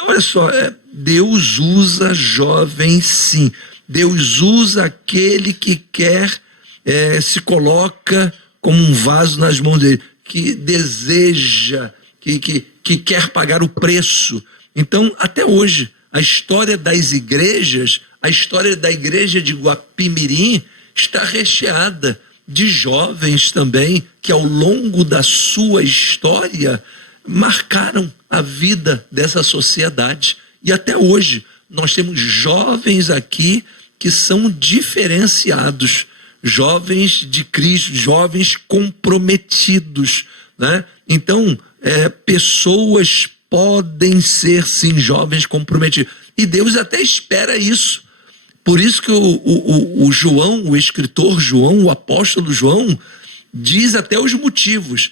olha só, Deus usa jovens, sim. Deus usa aquele que quer, se coloca como um vaso nas mãos dele, que deseja, que quer pagar o preço. Então, até hoje, a história das igrejas, a história da igreja de Guapimirim está recheada de jovens também, que ao longo da sua história marcaram a vida dessa sociedade. E até hoje, nós temos jovens aqui que são diferenciados, jovens de Cristo, jovens comprometidos, né? Então, pessoas podem ser, sim, jovens comprometidos. E Deus até espera isso. Por isso que o João, o escritor João, o apóstolo João, diz até os motivos.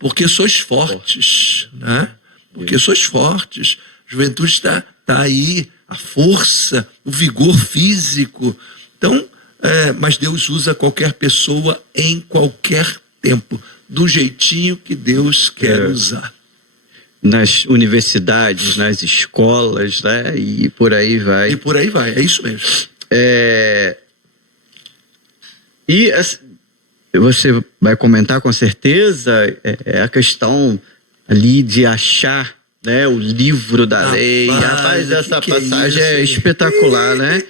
Porque sois fortes, né? Porque sois fortes. A juventude está aí, a força, o vigor físico. Então, mas Deus usa qualquer pessoa em qualquer tempo, do jeitinho que Deus quer usar. Nas universidades, nas escolas, né? E por aí vai. E por aí vai, é isso mesmo. E você vai comentar com certeza a questão ali de achar, né, o livro da lei. Rapaz, essa passagem é espetacular, né?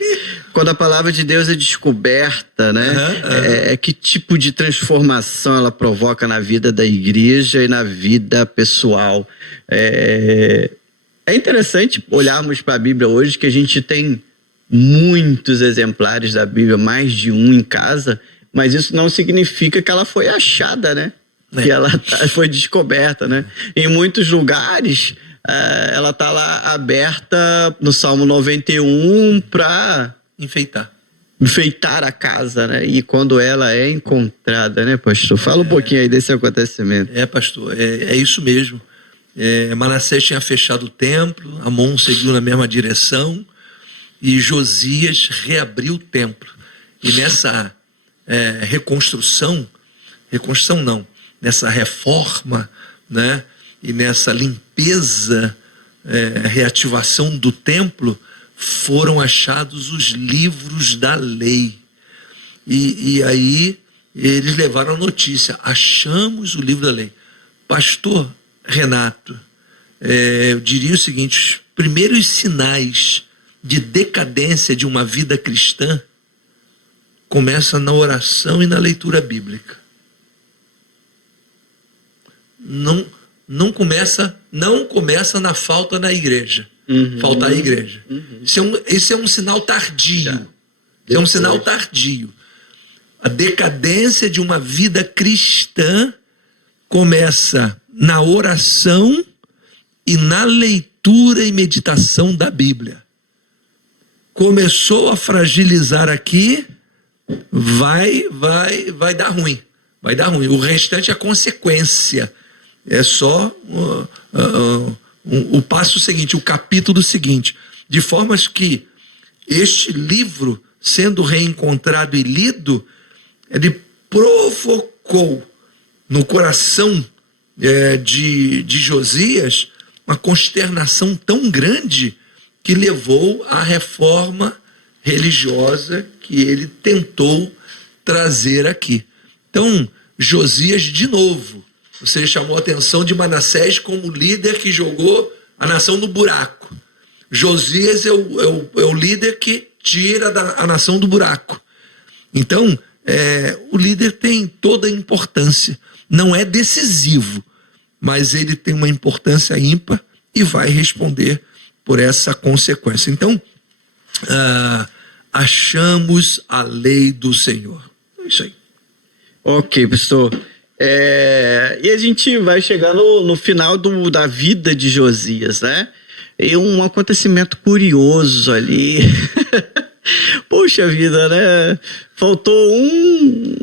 Quando a palavra de Deus é descoberta, né? Que tipo de transformação ela provoca na vida da igreja e na vida pessoal. É interessante olharmos para a Bíblia hoje, que a gente tem muitos exemplares da Bíblia, mais de um em casa, mas isso não significa que ela foi achada, né? Que ela foi descoberta, né? Em muitos lugares, ela está lá aberta no Salmo 91 para enfeitar a casa, né? E quando ela é encontrada, né, pastor? Fala um pouquinho aí desse acontecimento. Pastor, é isso mesmo. Manassés tinha fechado o templo, Amon seguiu na mesma direção e Josias reabriu o templo. E nessa reconstrução não, nessa reforma, né? E nessa limpeza, reativação do templo, foram achados os livros da lei. E aí eles levaram a notícia: achamos o livro da lei. Pastor Renato, eu diria o seguinte: os primeiros sinais de decadência de uma vida cristã começam na oração e na leitura bíblica. Não começa na falta na igreja. Faltar a igreja. Isso é um sinal tardio. É um sinal tardio. A decadência de uma vida cristã começa na oração e na leitura e meditação da Bíblia. Começou a fragilizar aqui, vai dar ruim. Vai dar ruim. O restante é consequência. É só o passo seguinte, o capítulo seguinte. De formas que este livro, sendo reencontrado e lido, ele provocou no coração de Josias uma consternação tão grande que levou à reforma religiosa que ele tentou trazer aqui. Então, Josias, de novo, você chamou a atenção de Manassés como líder que jogou a nação no buraco. Josias é o líder que tira a nação do buraco. Então, o líder tem toda a importância. Não é decisivo, mas ele tem uma importância ímpar e vai responder por essa consequência. Então, achamos a lei do Senhor. É isso aí. Ok, pastor. E a gente vai chegar no final da vida de Josias, né? E um acontecimento curioso ali. Puxa vida, né? Faltou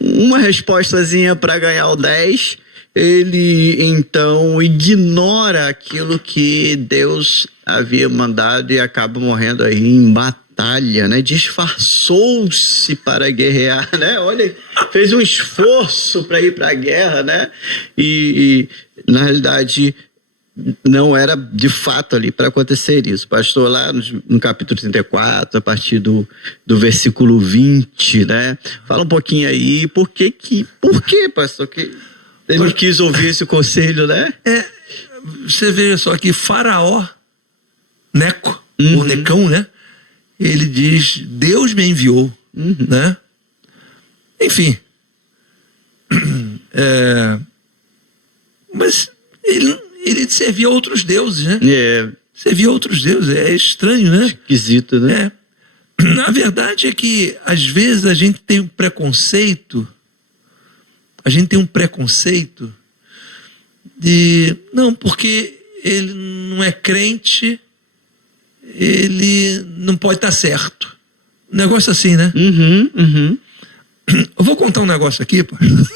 uma respostazinha para ganhar o 10. Ele, então, ignora aquilo que Deus havia mandado e acaba morrendo aí em batalha, né? Disfarçou-se para guerrear, né? Olha, fez um esforço para ir para a guerra, né? E na realidade, não era de fato ali para acontecer isso. Pastor, lá no capítulo 34, a partir do versículo 20, né? Fala um pouquinho aí, por que, pastor, que ele não quis ouvir esse conselho, né? Você veja só aqui, Faraó, Neco, ou Necão, né? Ele diz, Deus me enviou, né? Enfim. Mas ele servia a outros deuses, né? servir a outros deuses. É estranho, né? Esquisito, né? A verdade é que, às vezes, a gente tem um preconceito, de, não, porque ele não é crente, ele não pode estar certo. Um negócio assim, né? Eu vou contar um negócio aqui, pastor.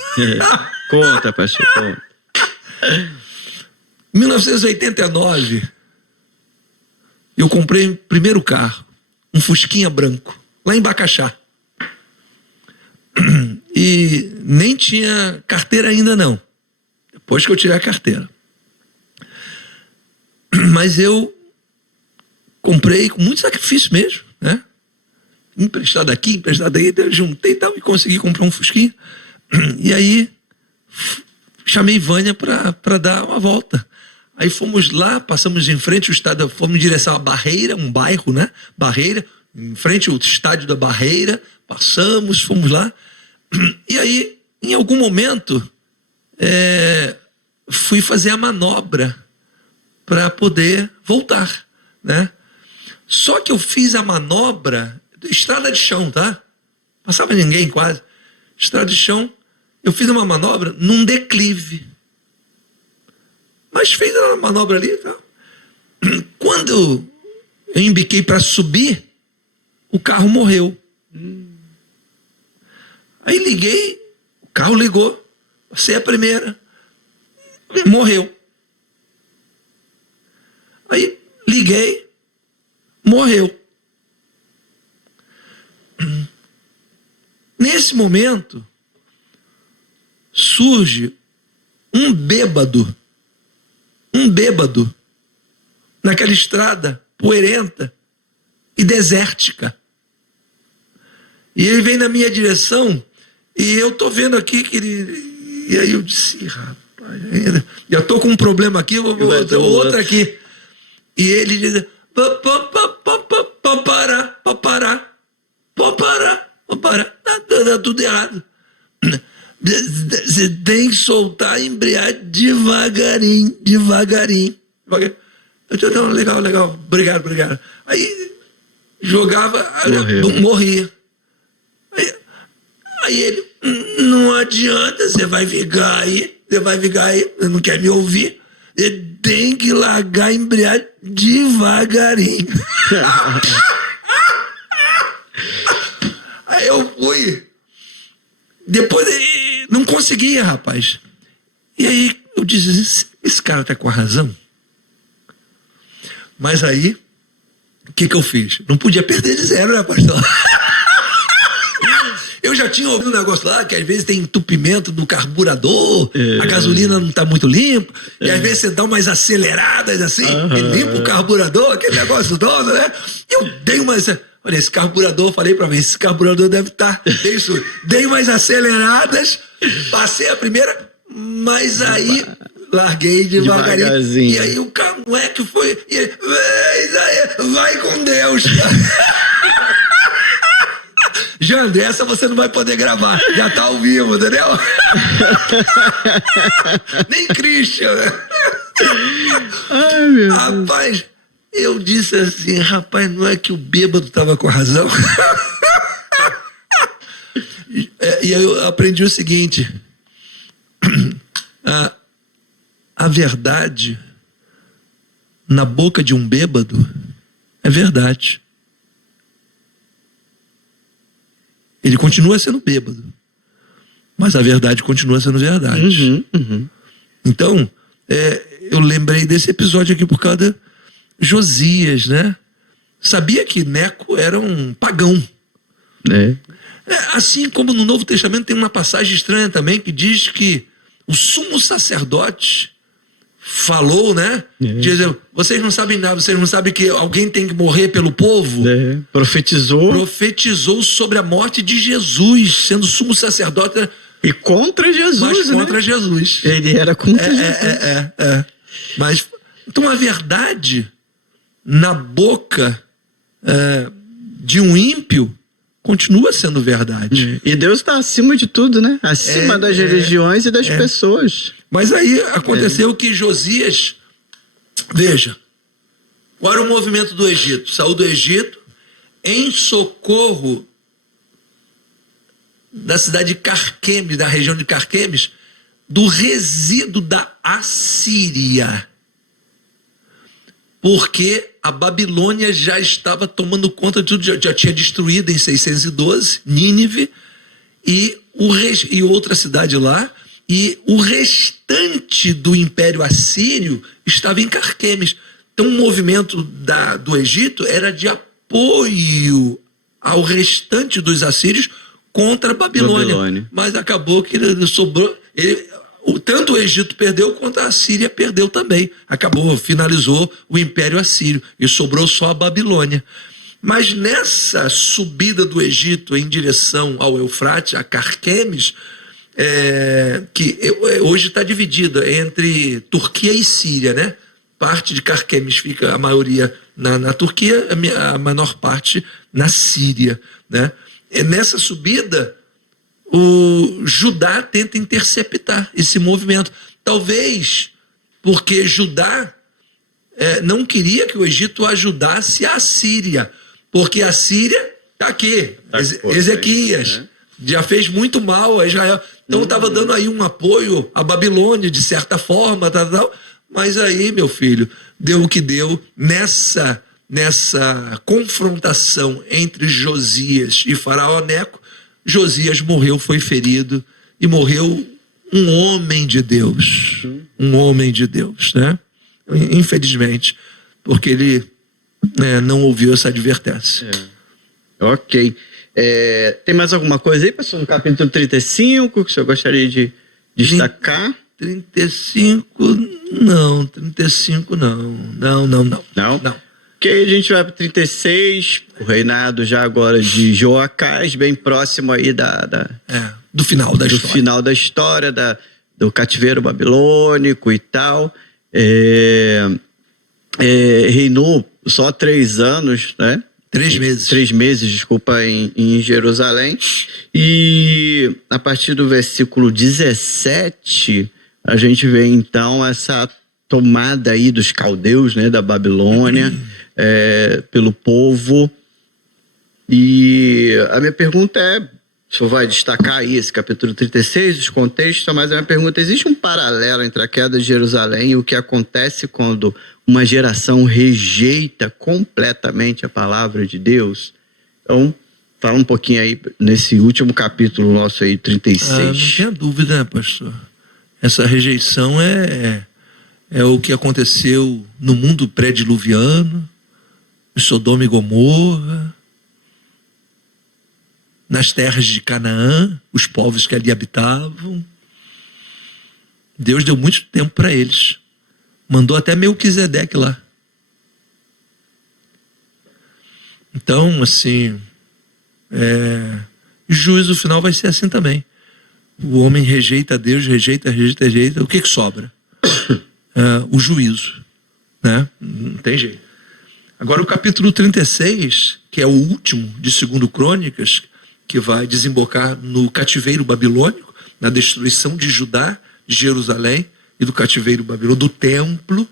Conta, pastor, conta. Em 1989, eu comprei o primeiro carro, um Fusquinha branco, lá em Bacaxá. E nem tinha carteira ainda não, depois que eu tirei a carteira. Mas eu comprei com muito sacrifício mesmo, né? Emprestado aqui, emprestado aí, eu juntei e tal, e consegui comprar um Fusquinha. E aí chamei Vânia para dar uma volta. Aí fomos lá, passamos em frente ao estádio, fomos em direção à Barreira, um bairro, né? Barreira, em frente ao estádio da Barreira, passamos, fomos lá. E aí, em algum momento, fui fazer a manobra para poder voltar, né? Só que eu fiz a manobra, estrada de chão, tá? Passava ninguém quase. Estrada de chão, eu fiz uma manobra num declive. Mas fez a manobra ali e tal. Quando eu embiquei para subir, o carro morreu. Aí liguei, o carro ligou, passei a primeira, morreu. Aí liguei, morreu. Nesse momento, surge um bêbado naquela estrada poeirenta e desértica. E ele vem na minha direção e eu tô vendo aqui que ele... E aí eu disse, rapaz, já tô com um problema aqui, vou outra aqui. E ele diz, pode parar, tá tudo errado. Você tem que soltar a embreagem devagarinho. Eu disse, não, legal, obrigado. Aí jogava, morria. Aí ele, não adianta, você vai ficar aí, não quer me ouvir, você tem que largar a embreagem devagarinho. Aí eu fui, depois não conseguia, rapaz. E aí eu disse, esse cara tá com a razão. Mas aí, o que eu fiz? Não podia perder de zero, né, pastor? Eu já tinha ouvido um negócio lá, que às vezes tem entupimento do carburador, a gasolina não tá muito limpa, e às vezes você dá umas aceleradas assim, e limpa o carburador, aquele negócio todo, né? Eu dei umas... Olha, esse carburador, falei pra mim, esse carburador deve estar... Dei umas aceleradas, passei a primeira, mas aí larguei devagarinho. E aí o carro, não é que foi... E ele, vai com Deus. Jandre, essa você não vai poder gravar, já tá ao vivo, entendeu? Nem Christian. Ai, meu rapaz, eu disse assim, rapaz, não é que o bêbado tava com razão? E aí eu aprendi o seguinte, a verdade na boca de um bêbado é verdade. Ele continua sendo bêbado, mas a verdade continua sendo verdade. Então, eu lembrei desse episódio aqui por causa de Josias, né? Sabia que Neco era um pagão. Assim como no Novo Testamento tem uma passagem estranha também que diz que o sumo sacerdote falou, né? Diz, vocês não sabem nada, vocês não sabem que alguém tem que morrer pelo povo. Profetizou sobre a morte de Jesus, sendo sumo sacerdote. E contra Jesus, mas contra Jesus. Ele era contra Jesus. Mas, então a verdade na boca de um ímpio continua sendo verdade. E Deus está acima de tudo, né? Acima das religiões e das pessoas. Mas aí aconteceu que Josias, veja, Qual era o movimento do Egito? Saiu do Egito em socorro da cidade de Carquemes, da região de Carquemes, do resíduo da Assíria. Porque a Babilônia já estava tomando conta de tudo, já tinha destruído em 612 Nínive e outra cidade lá, e o restante do Império Assírio estava em Carquemes. Então o movimento do Egito era de apoio ao restante dos assírios contra a Babilônia. Mas acabou que sobrou... Tanto o Egito perdeu, quanto a Síria perdeu também. Finalizou o Império Assírio e sobrou só a Babilônia. Mas nessa subida do Egito em direção ao Eufrates, a Carquemes, que hoje está dividida entre Turquia e Síria, né? Parte de Carquemes fica a maioria na Turquia, a menor parte na Síria, né? E nessa subida, o Judá tenta interceptar esse movimento. Talvez porque Judá não queria que o Egito ajudasse a Síria, porque a Síria está aqui, Ezequias, né? Já fez muito mal a Israel. Então estava dando aí um apoio à Babilônia, de certa forma, tal. Mas aí, meu filho, deu o que deu nessa confrontação entre Josias e Faraó Neco. Josias morreu, foi ferido, e morreu um homem de Deus. Um homem de Deus, né? Infelizmente, porque ele não ouviu essa advertência. Ok. Tem mais alguma coisa aí, pastor, no capítulo 35 que o senhor gostaria de destacar? 35 não. Ok, a gente vai para 36, o reinado já agora de Joacás, bem próximo aí do final da história. Do final da história, do cativeiro babilônico e tal. Reinou só 3 anos, né? 3 meses. 3 meses, desculpa, em Jerusalém. E a partir do versículo 17, a gente vê então essa tomada aí dos caldeus, né, da Babilônia, pelo povo. E a minha pergunta o senhor vai destacar aí esse capítulo 36, os contextos, mas a minha pergunta: existe um paralelo entre a queda de Jerusalém e o que acontece quando uma geração rejeita completamente a palavra de Deus? Então, fala um pouquinho aí nesse último capítulo nosso aí, 36. Não tenha dúvida, né, pastor? Essa rejeição é o que aconteceu no mundo pré-diluviano, em Sodoma e Gomorra, nas terras de Canaã, os povos que ali habitavam. Deus deu muito tempo para eles. Mandou até Melquisedeque lá. Então, assim, o juízo final vai ser assim também. O homem rejeita Deus, rejeita. O que sobra? O juízo, né? Não tem jeito. Agora o capítulo 36, que é o último de 2 Crônicas, que vai desembocar no cativeiro babilônico, na destruição de Judá, de Jerusalém e do cativeiro babilônico, do templo,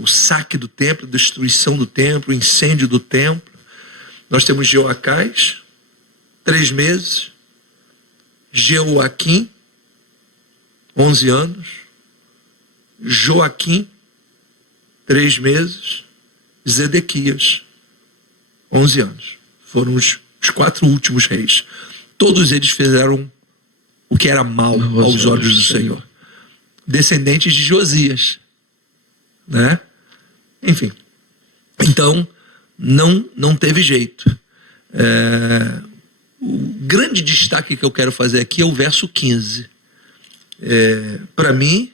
o saque do templo, a destruição do templo, o incêndio do templo. Nós temos Jeoacás, 3 meses, Jeoaquim, 11 anos, Joaquim, 3 meses, Zedequias, 11 anos. Foram os 4 últimos reis. Todos eles fizeram o que era mal aos olhos do Senhor. Descendentes de Josias, né? Enfim. Então, não teve jeito. O grande destaque que eu quero fazer aqui é o verso 15. Para mim,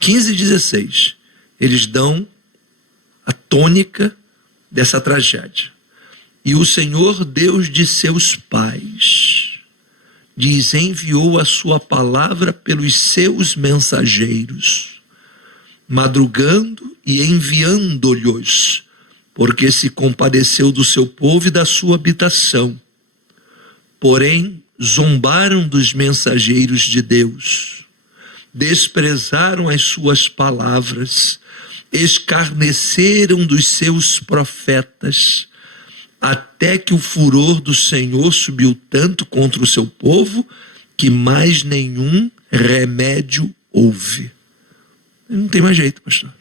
15 e 16, eles dão a tônica dessa tragédia. E o Senhor Deus de seus pais, diz, enviou a sua palavra pelos seus mensageiros, madrugando e enviando-lhes, porque se compadeceu do seu povo e da sua habitação. Porém, zombaram dos mensageiros de Deus, desprezaram as suas palavras escarneceram dos seus profetas, até que o furor do Senhor subiu tanto contra o seu povo, que mais nenhum remédio houve. Não tem mais jeito, pastor.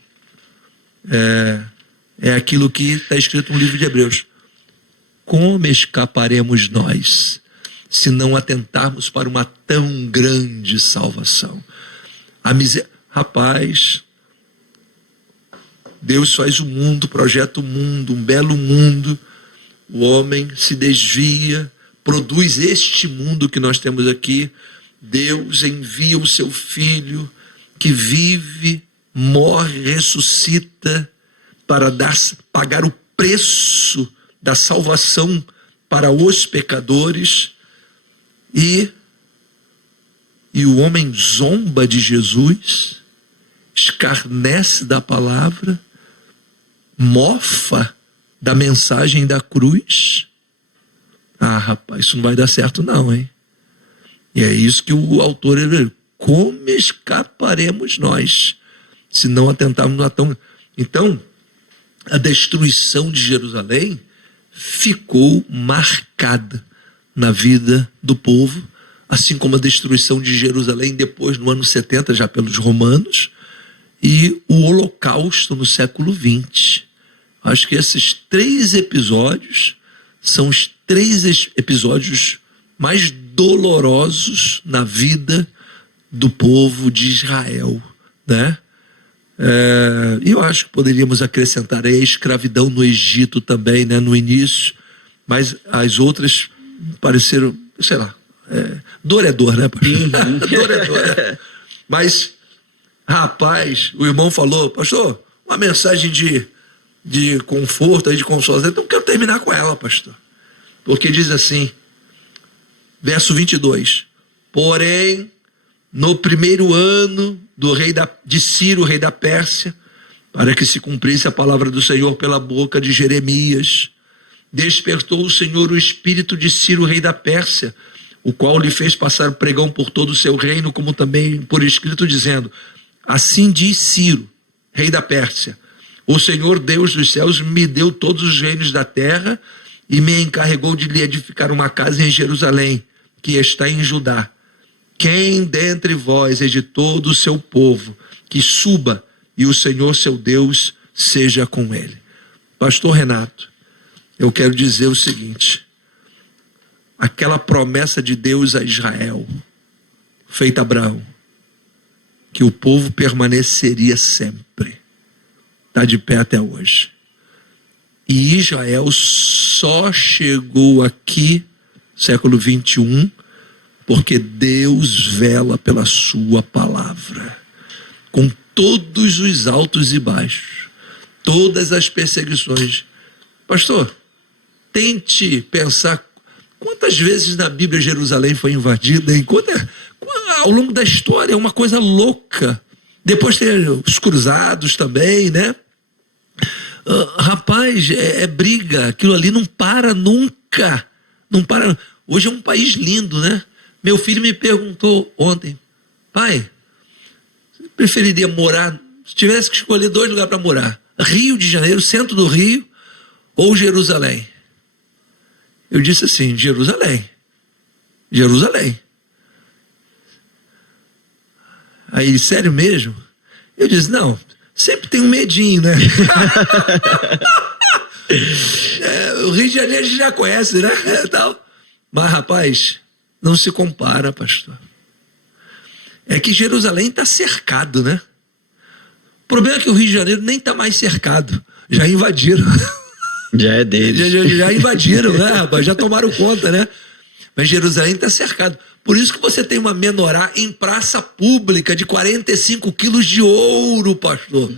É aquilo que está escrito no livro de Hebreus. Como escaparemos nós, se não atentarmos para uma tão grande salvação? Rapaz, Deus faz o mundo, projeta o mundo, um belo mundo. O homem se desvia, produz este mundo que nós temos aqui. Deus envia o seu Filho, que vive, morre, ressuscita, para pagar o preço da salvação para os pecadores. E o homem zomba de Jesus, escarnece da palavra, mofa da mensagem da cruz. Rapaz, isso não vai dar certo não, hein? E é isso que o autor... Como escaparemos nós, se não atentarmos a tão... Então, a destruição de Jerusalém ficou marcada na vida do povo, assim como a destruição de Jerusalém depois, no ano 70, já pelos romanos, e o Holocausto no século XX. Acho que esses 3 episódios são os 3 episódios mais dolorosos na vida do povo de Israel, né? Eu acho que poderíamos acrescentar aí a escravidão no Egito também, né, no início, mas as outras pareceram, sei lá, dor é dor, né, pastor? Dor é dor, né? Mas, rapaz, o irmão falou, pastor, uma mensagem de conforto, de consolação. Então eu quero terminar com ela, pastor, porque diz assim, verso 22, porém, no primeiro ano de Ciro, rei da Pérsia, para que se cumprisse a palavra do Senhor pela boca de Jeremias, despertou o Senhor o espírito de Ciro, rei da Pérsia, o qual lhe fez passar o pregão por todo o seu reino, como também por escrito, dizendo, assim diz Ciro, rei da Pérsia, o Senhor Deus dos céus me deu todos os reinos da terra e me encarregou de lhe edificar uma casa em Jerusalém, que está em Judá. Quem dentre vós é de todo o seu povo, que suba e o Senhor seu Deus seja com ele. Pastor Renato, eu quero dizer o seguinte, aquela promessa de Deus a Israel, feita a Abraão, que o povo permaneceria sempre, está de pé até hoje. E Israel só chegou aqui, século 21, porque Deus vela pela sua palavra, com todos os altos e baixos, todas as perseguições. Pastor, tente pensar quantas vezes na Bíblia Jerusalém foi invadida, ao longo da história é uma coisa louca. Depois tem os cruzados também, né? Rapaz, é briga, aquilo ali não para nunca, não para. Hoje é um país lindo, né? Meu filho me perguntou ontem, pai, você preferiria morar, se tivesse que escolher 2 lugares para morar, Rio de Janeiro, centro do Rio, ou Jerusalém? Eu disse assim, Jerusalém. Aí, sério mesmo? Eu disse, não, sempre tem um medinho, né? O Rio de Janeiro a gente já conhece, né? Mas, rapaz, não se compara, pastor. É que Jerusalém está cercado, né? O problema é que o Rio de Janeiro nem está mais cercado. Já invadiram. Já é deles. Já invadiram, né, rapaz? Já tomaram conta, né? Mas Jerusalém está cercado. Por isso que você tem uma menorá em praça pública de 45 quilos de ouro, pastor.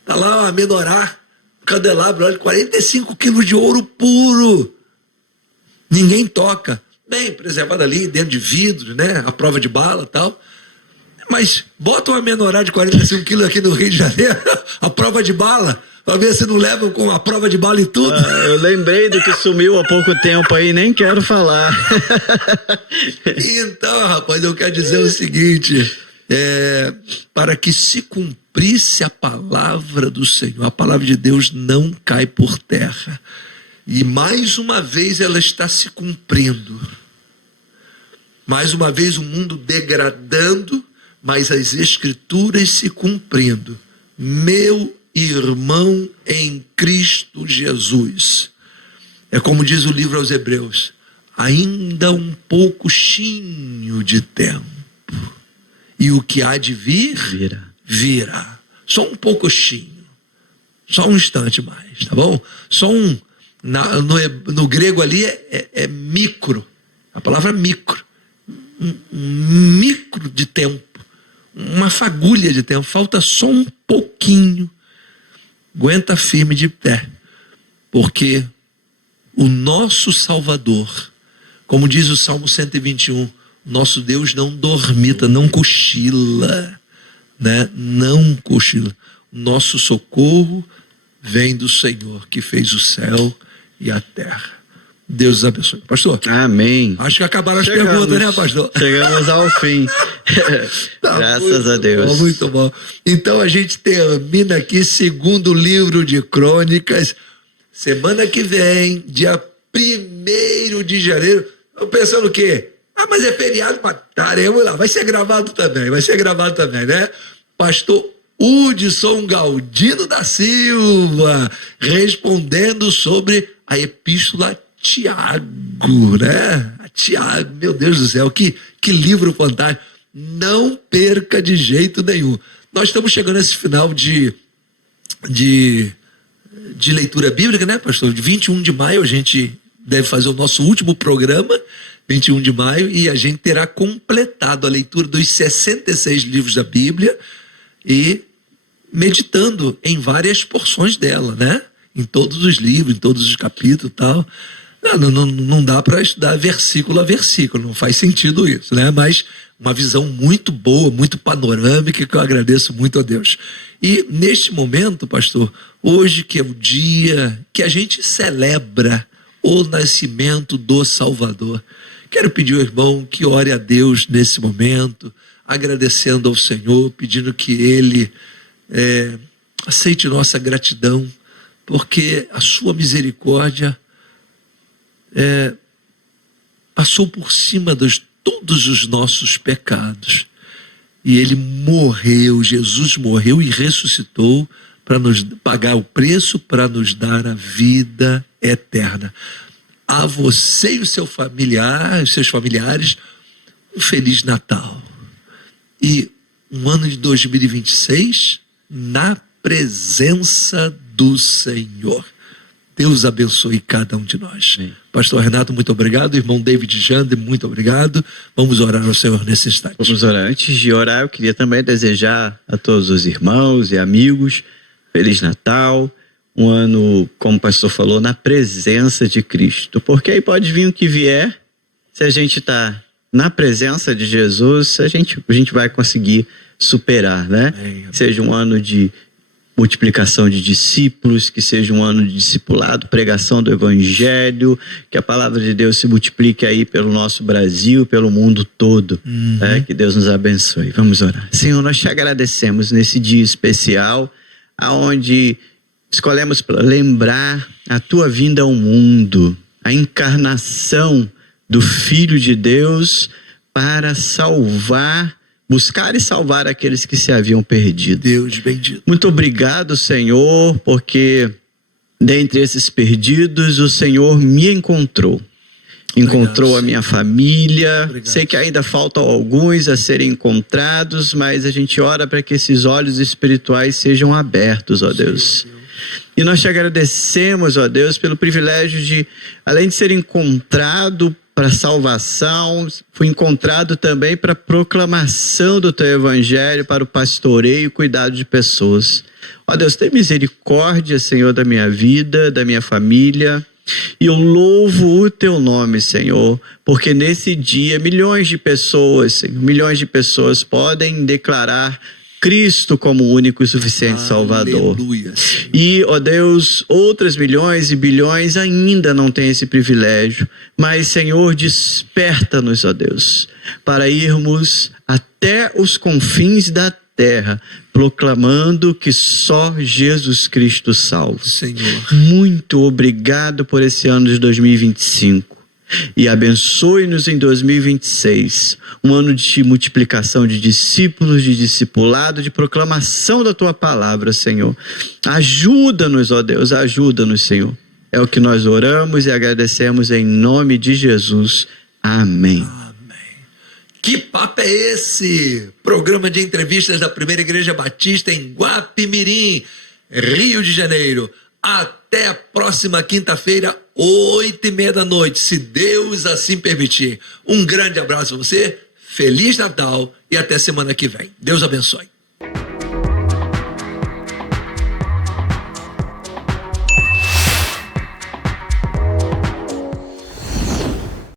Está lá uma menorá, candelabro, olha, 45 quilos de ouro puro. Ninguém toca. Bem preservado ali, dentro de vidro, né? A prova de bala e tal. Mas bota uma menorá de 45 quilos aqui no Rio de Janeiro, a prova de bala, para ver se não leva com a prova de bala e tudo. Eu lembrei do que sumiu há pouco tempo aí, nem quero falar. Então, rapaz, eu quero dizer o seguinte, para que se cumprisse a palavra do Senhor. A palavra de Deus não cai por terra. E mais uma vez ela está se cumprindo. Mais uma vez o mundo degradando, mas as Escrituras se cumprindo. Meu irmão em Cristo Jesus. É como diz o livro aos Hebreus, ainda um pouquinho de tempo. E o que há de vir, virá. Só um pouquinho. Só um instante mais, tá bom? Só um... No grego ali é micro. A palavra micro. Um micro de tempo. Uma fagulha de tempo. Falta só um pouquinho. Aguenta firme de pé. Porque o nosso Salvador, como diz o Salmo 121, nosso Deus não dormita, não cochila, né? Não cochila. Nosso socorro vem do Senhor, que fez o céu e a terra. Deus os abençoe. Pastor? Amém. Acho que acabaram as perguntas, né, pastor? Chegamos ao fim. Graças a Deus. Bom, muito bom. Então a gente termina aqui segundo livro de Crônicas. Semana que vem, dia 1º de janeiro. Eu pensando o quê? Mas é feriado, estaremos lá. Vai ser gravado também, né? Pastor Hudson Galdino da Silva, respondendo sobre a epístola Tiago, né? Tiago, meu Deus do céu, que livro fantástico. Não perca de jeito nenhum. Nós estamos chegando a esse final de leitura bíblica, né, pastor? De 21 de maio a gente deve fazer o nosso último programa, 21 de maio, e a gente terá completado a leitura dos 66 livros da Bíblia e meditando em várias porções dela, né? Em todos os livros, em todos os capítulos e tal. Não dá para estudar versículo a versículo, não faz sentido isso, né? Mas uma visão muito boa, muito panorâmica, que eu agradeço muito a Deus. E neste momento, pastor, hoje que é o dia que a gente celebra o nascimento do Salvador, quero pedir ao irmão que ore a Deus nesse momento, agradecendo ao Senhor, pedindo que Ele aceite nossa gratidão, porque a sua misericórdia passou por cima de todos os nossos pecados. E Ele morreu, Jesus morreu e ressuscitou para nos pagar o preço, para nos dar a vida eterna. A você e o seu familiar, os seus familiares, um Feliz Natal. E um ano de 2026 na presença do Senhor. Deus abençoe cada um de nós. Sim. Pastor Renato, muito obrigado. Irmão David Jander, muito obrigado. Vamos orar ao Senhor nesse instante. Vamos orar. Antes de orar, eu queria também desejar a todos os irmãos e amigos Feliz Natal. Um ano, como o pastor falou, na presença de Cristo. Porque aí pode vir o que vier. Se a gente está na presença de Jesus, a gente vai conseguir superar, né? Amém. Seja um ano de multiplicação de discípulos, que seja um ano de discipulado, pregação do Evangelho, que a palavra de Deus se multiplique aí pelo nosso Brasil, pelo mundo todo, que Deus nos abençoe. Vamos orar. Senhor, nós te agradecemos nesse dia especial, aonde escolhemos para lembrar a tua vinda ao mundo, a encarnação do Filho de Deus para buscar e salvar aqueles que se haviam perdido. Deus bendito. Muito obrigado, Senhor, porque dentre esses perdidos o Senhor me encontrou. Encontrou obrigado, a minha família. Obrigado. Sei que ainda faltam alguns a serem encontrados, mas a gente ora para que esses olhos espirituais sejam abertos, ó Deus. Sim, e nós te agradecemos, ó Deus, pelo privilégio de, além de ser encontrado para salvação, fui encontrado também para proclamação do teu evangelho, para o pastoreio e cuidado de pessoas. Ó Deus, tem misericórdia, Senhor, da minha vida, da minha família, e eu louvo o teu nome, Senhor, porque nesse dia milhões de pessoas, Senhor, milhões de pessoas podem declarar Cristo como o único e suficiente Salvador. Aleluia. E, ó Deus, outras milhões e bilhões ainda não têm esse privilégio. Mas, Senhor, desperta-nos, ó Deus, para irmos até os confins da terra, proclamando que só Jesus Cristo salva. Senhor. Muito obrigado por esse ano de 2025. E abençoe-nos em 2026, um ano de multiplicação de discípulos, de discipulado, de proclamação da Tua palavra, Senhor. Ajuda-nos, ó Deus, ajuda-nos, Senhor. É o que nós oramos e agradecemos em nome de Jesus. Amém. Que papo é esse? Programa de entrevistas da Primeira Igreja Batista em Guapimirim, Rio de Janeiro. Até a próxima quinta-feira, 20h30 da noite, se Deus assim permitir. Um grande abraço a você, Feliz Natal e até semana que vem. Deus abençoe.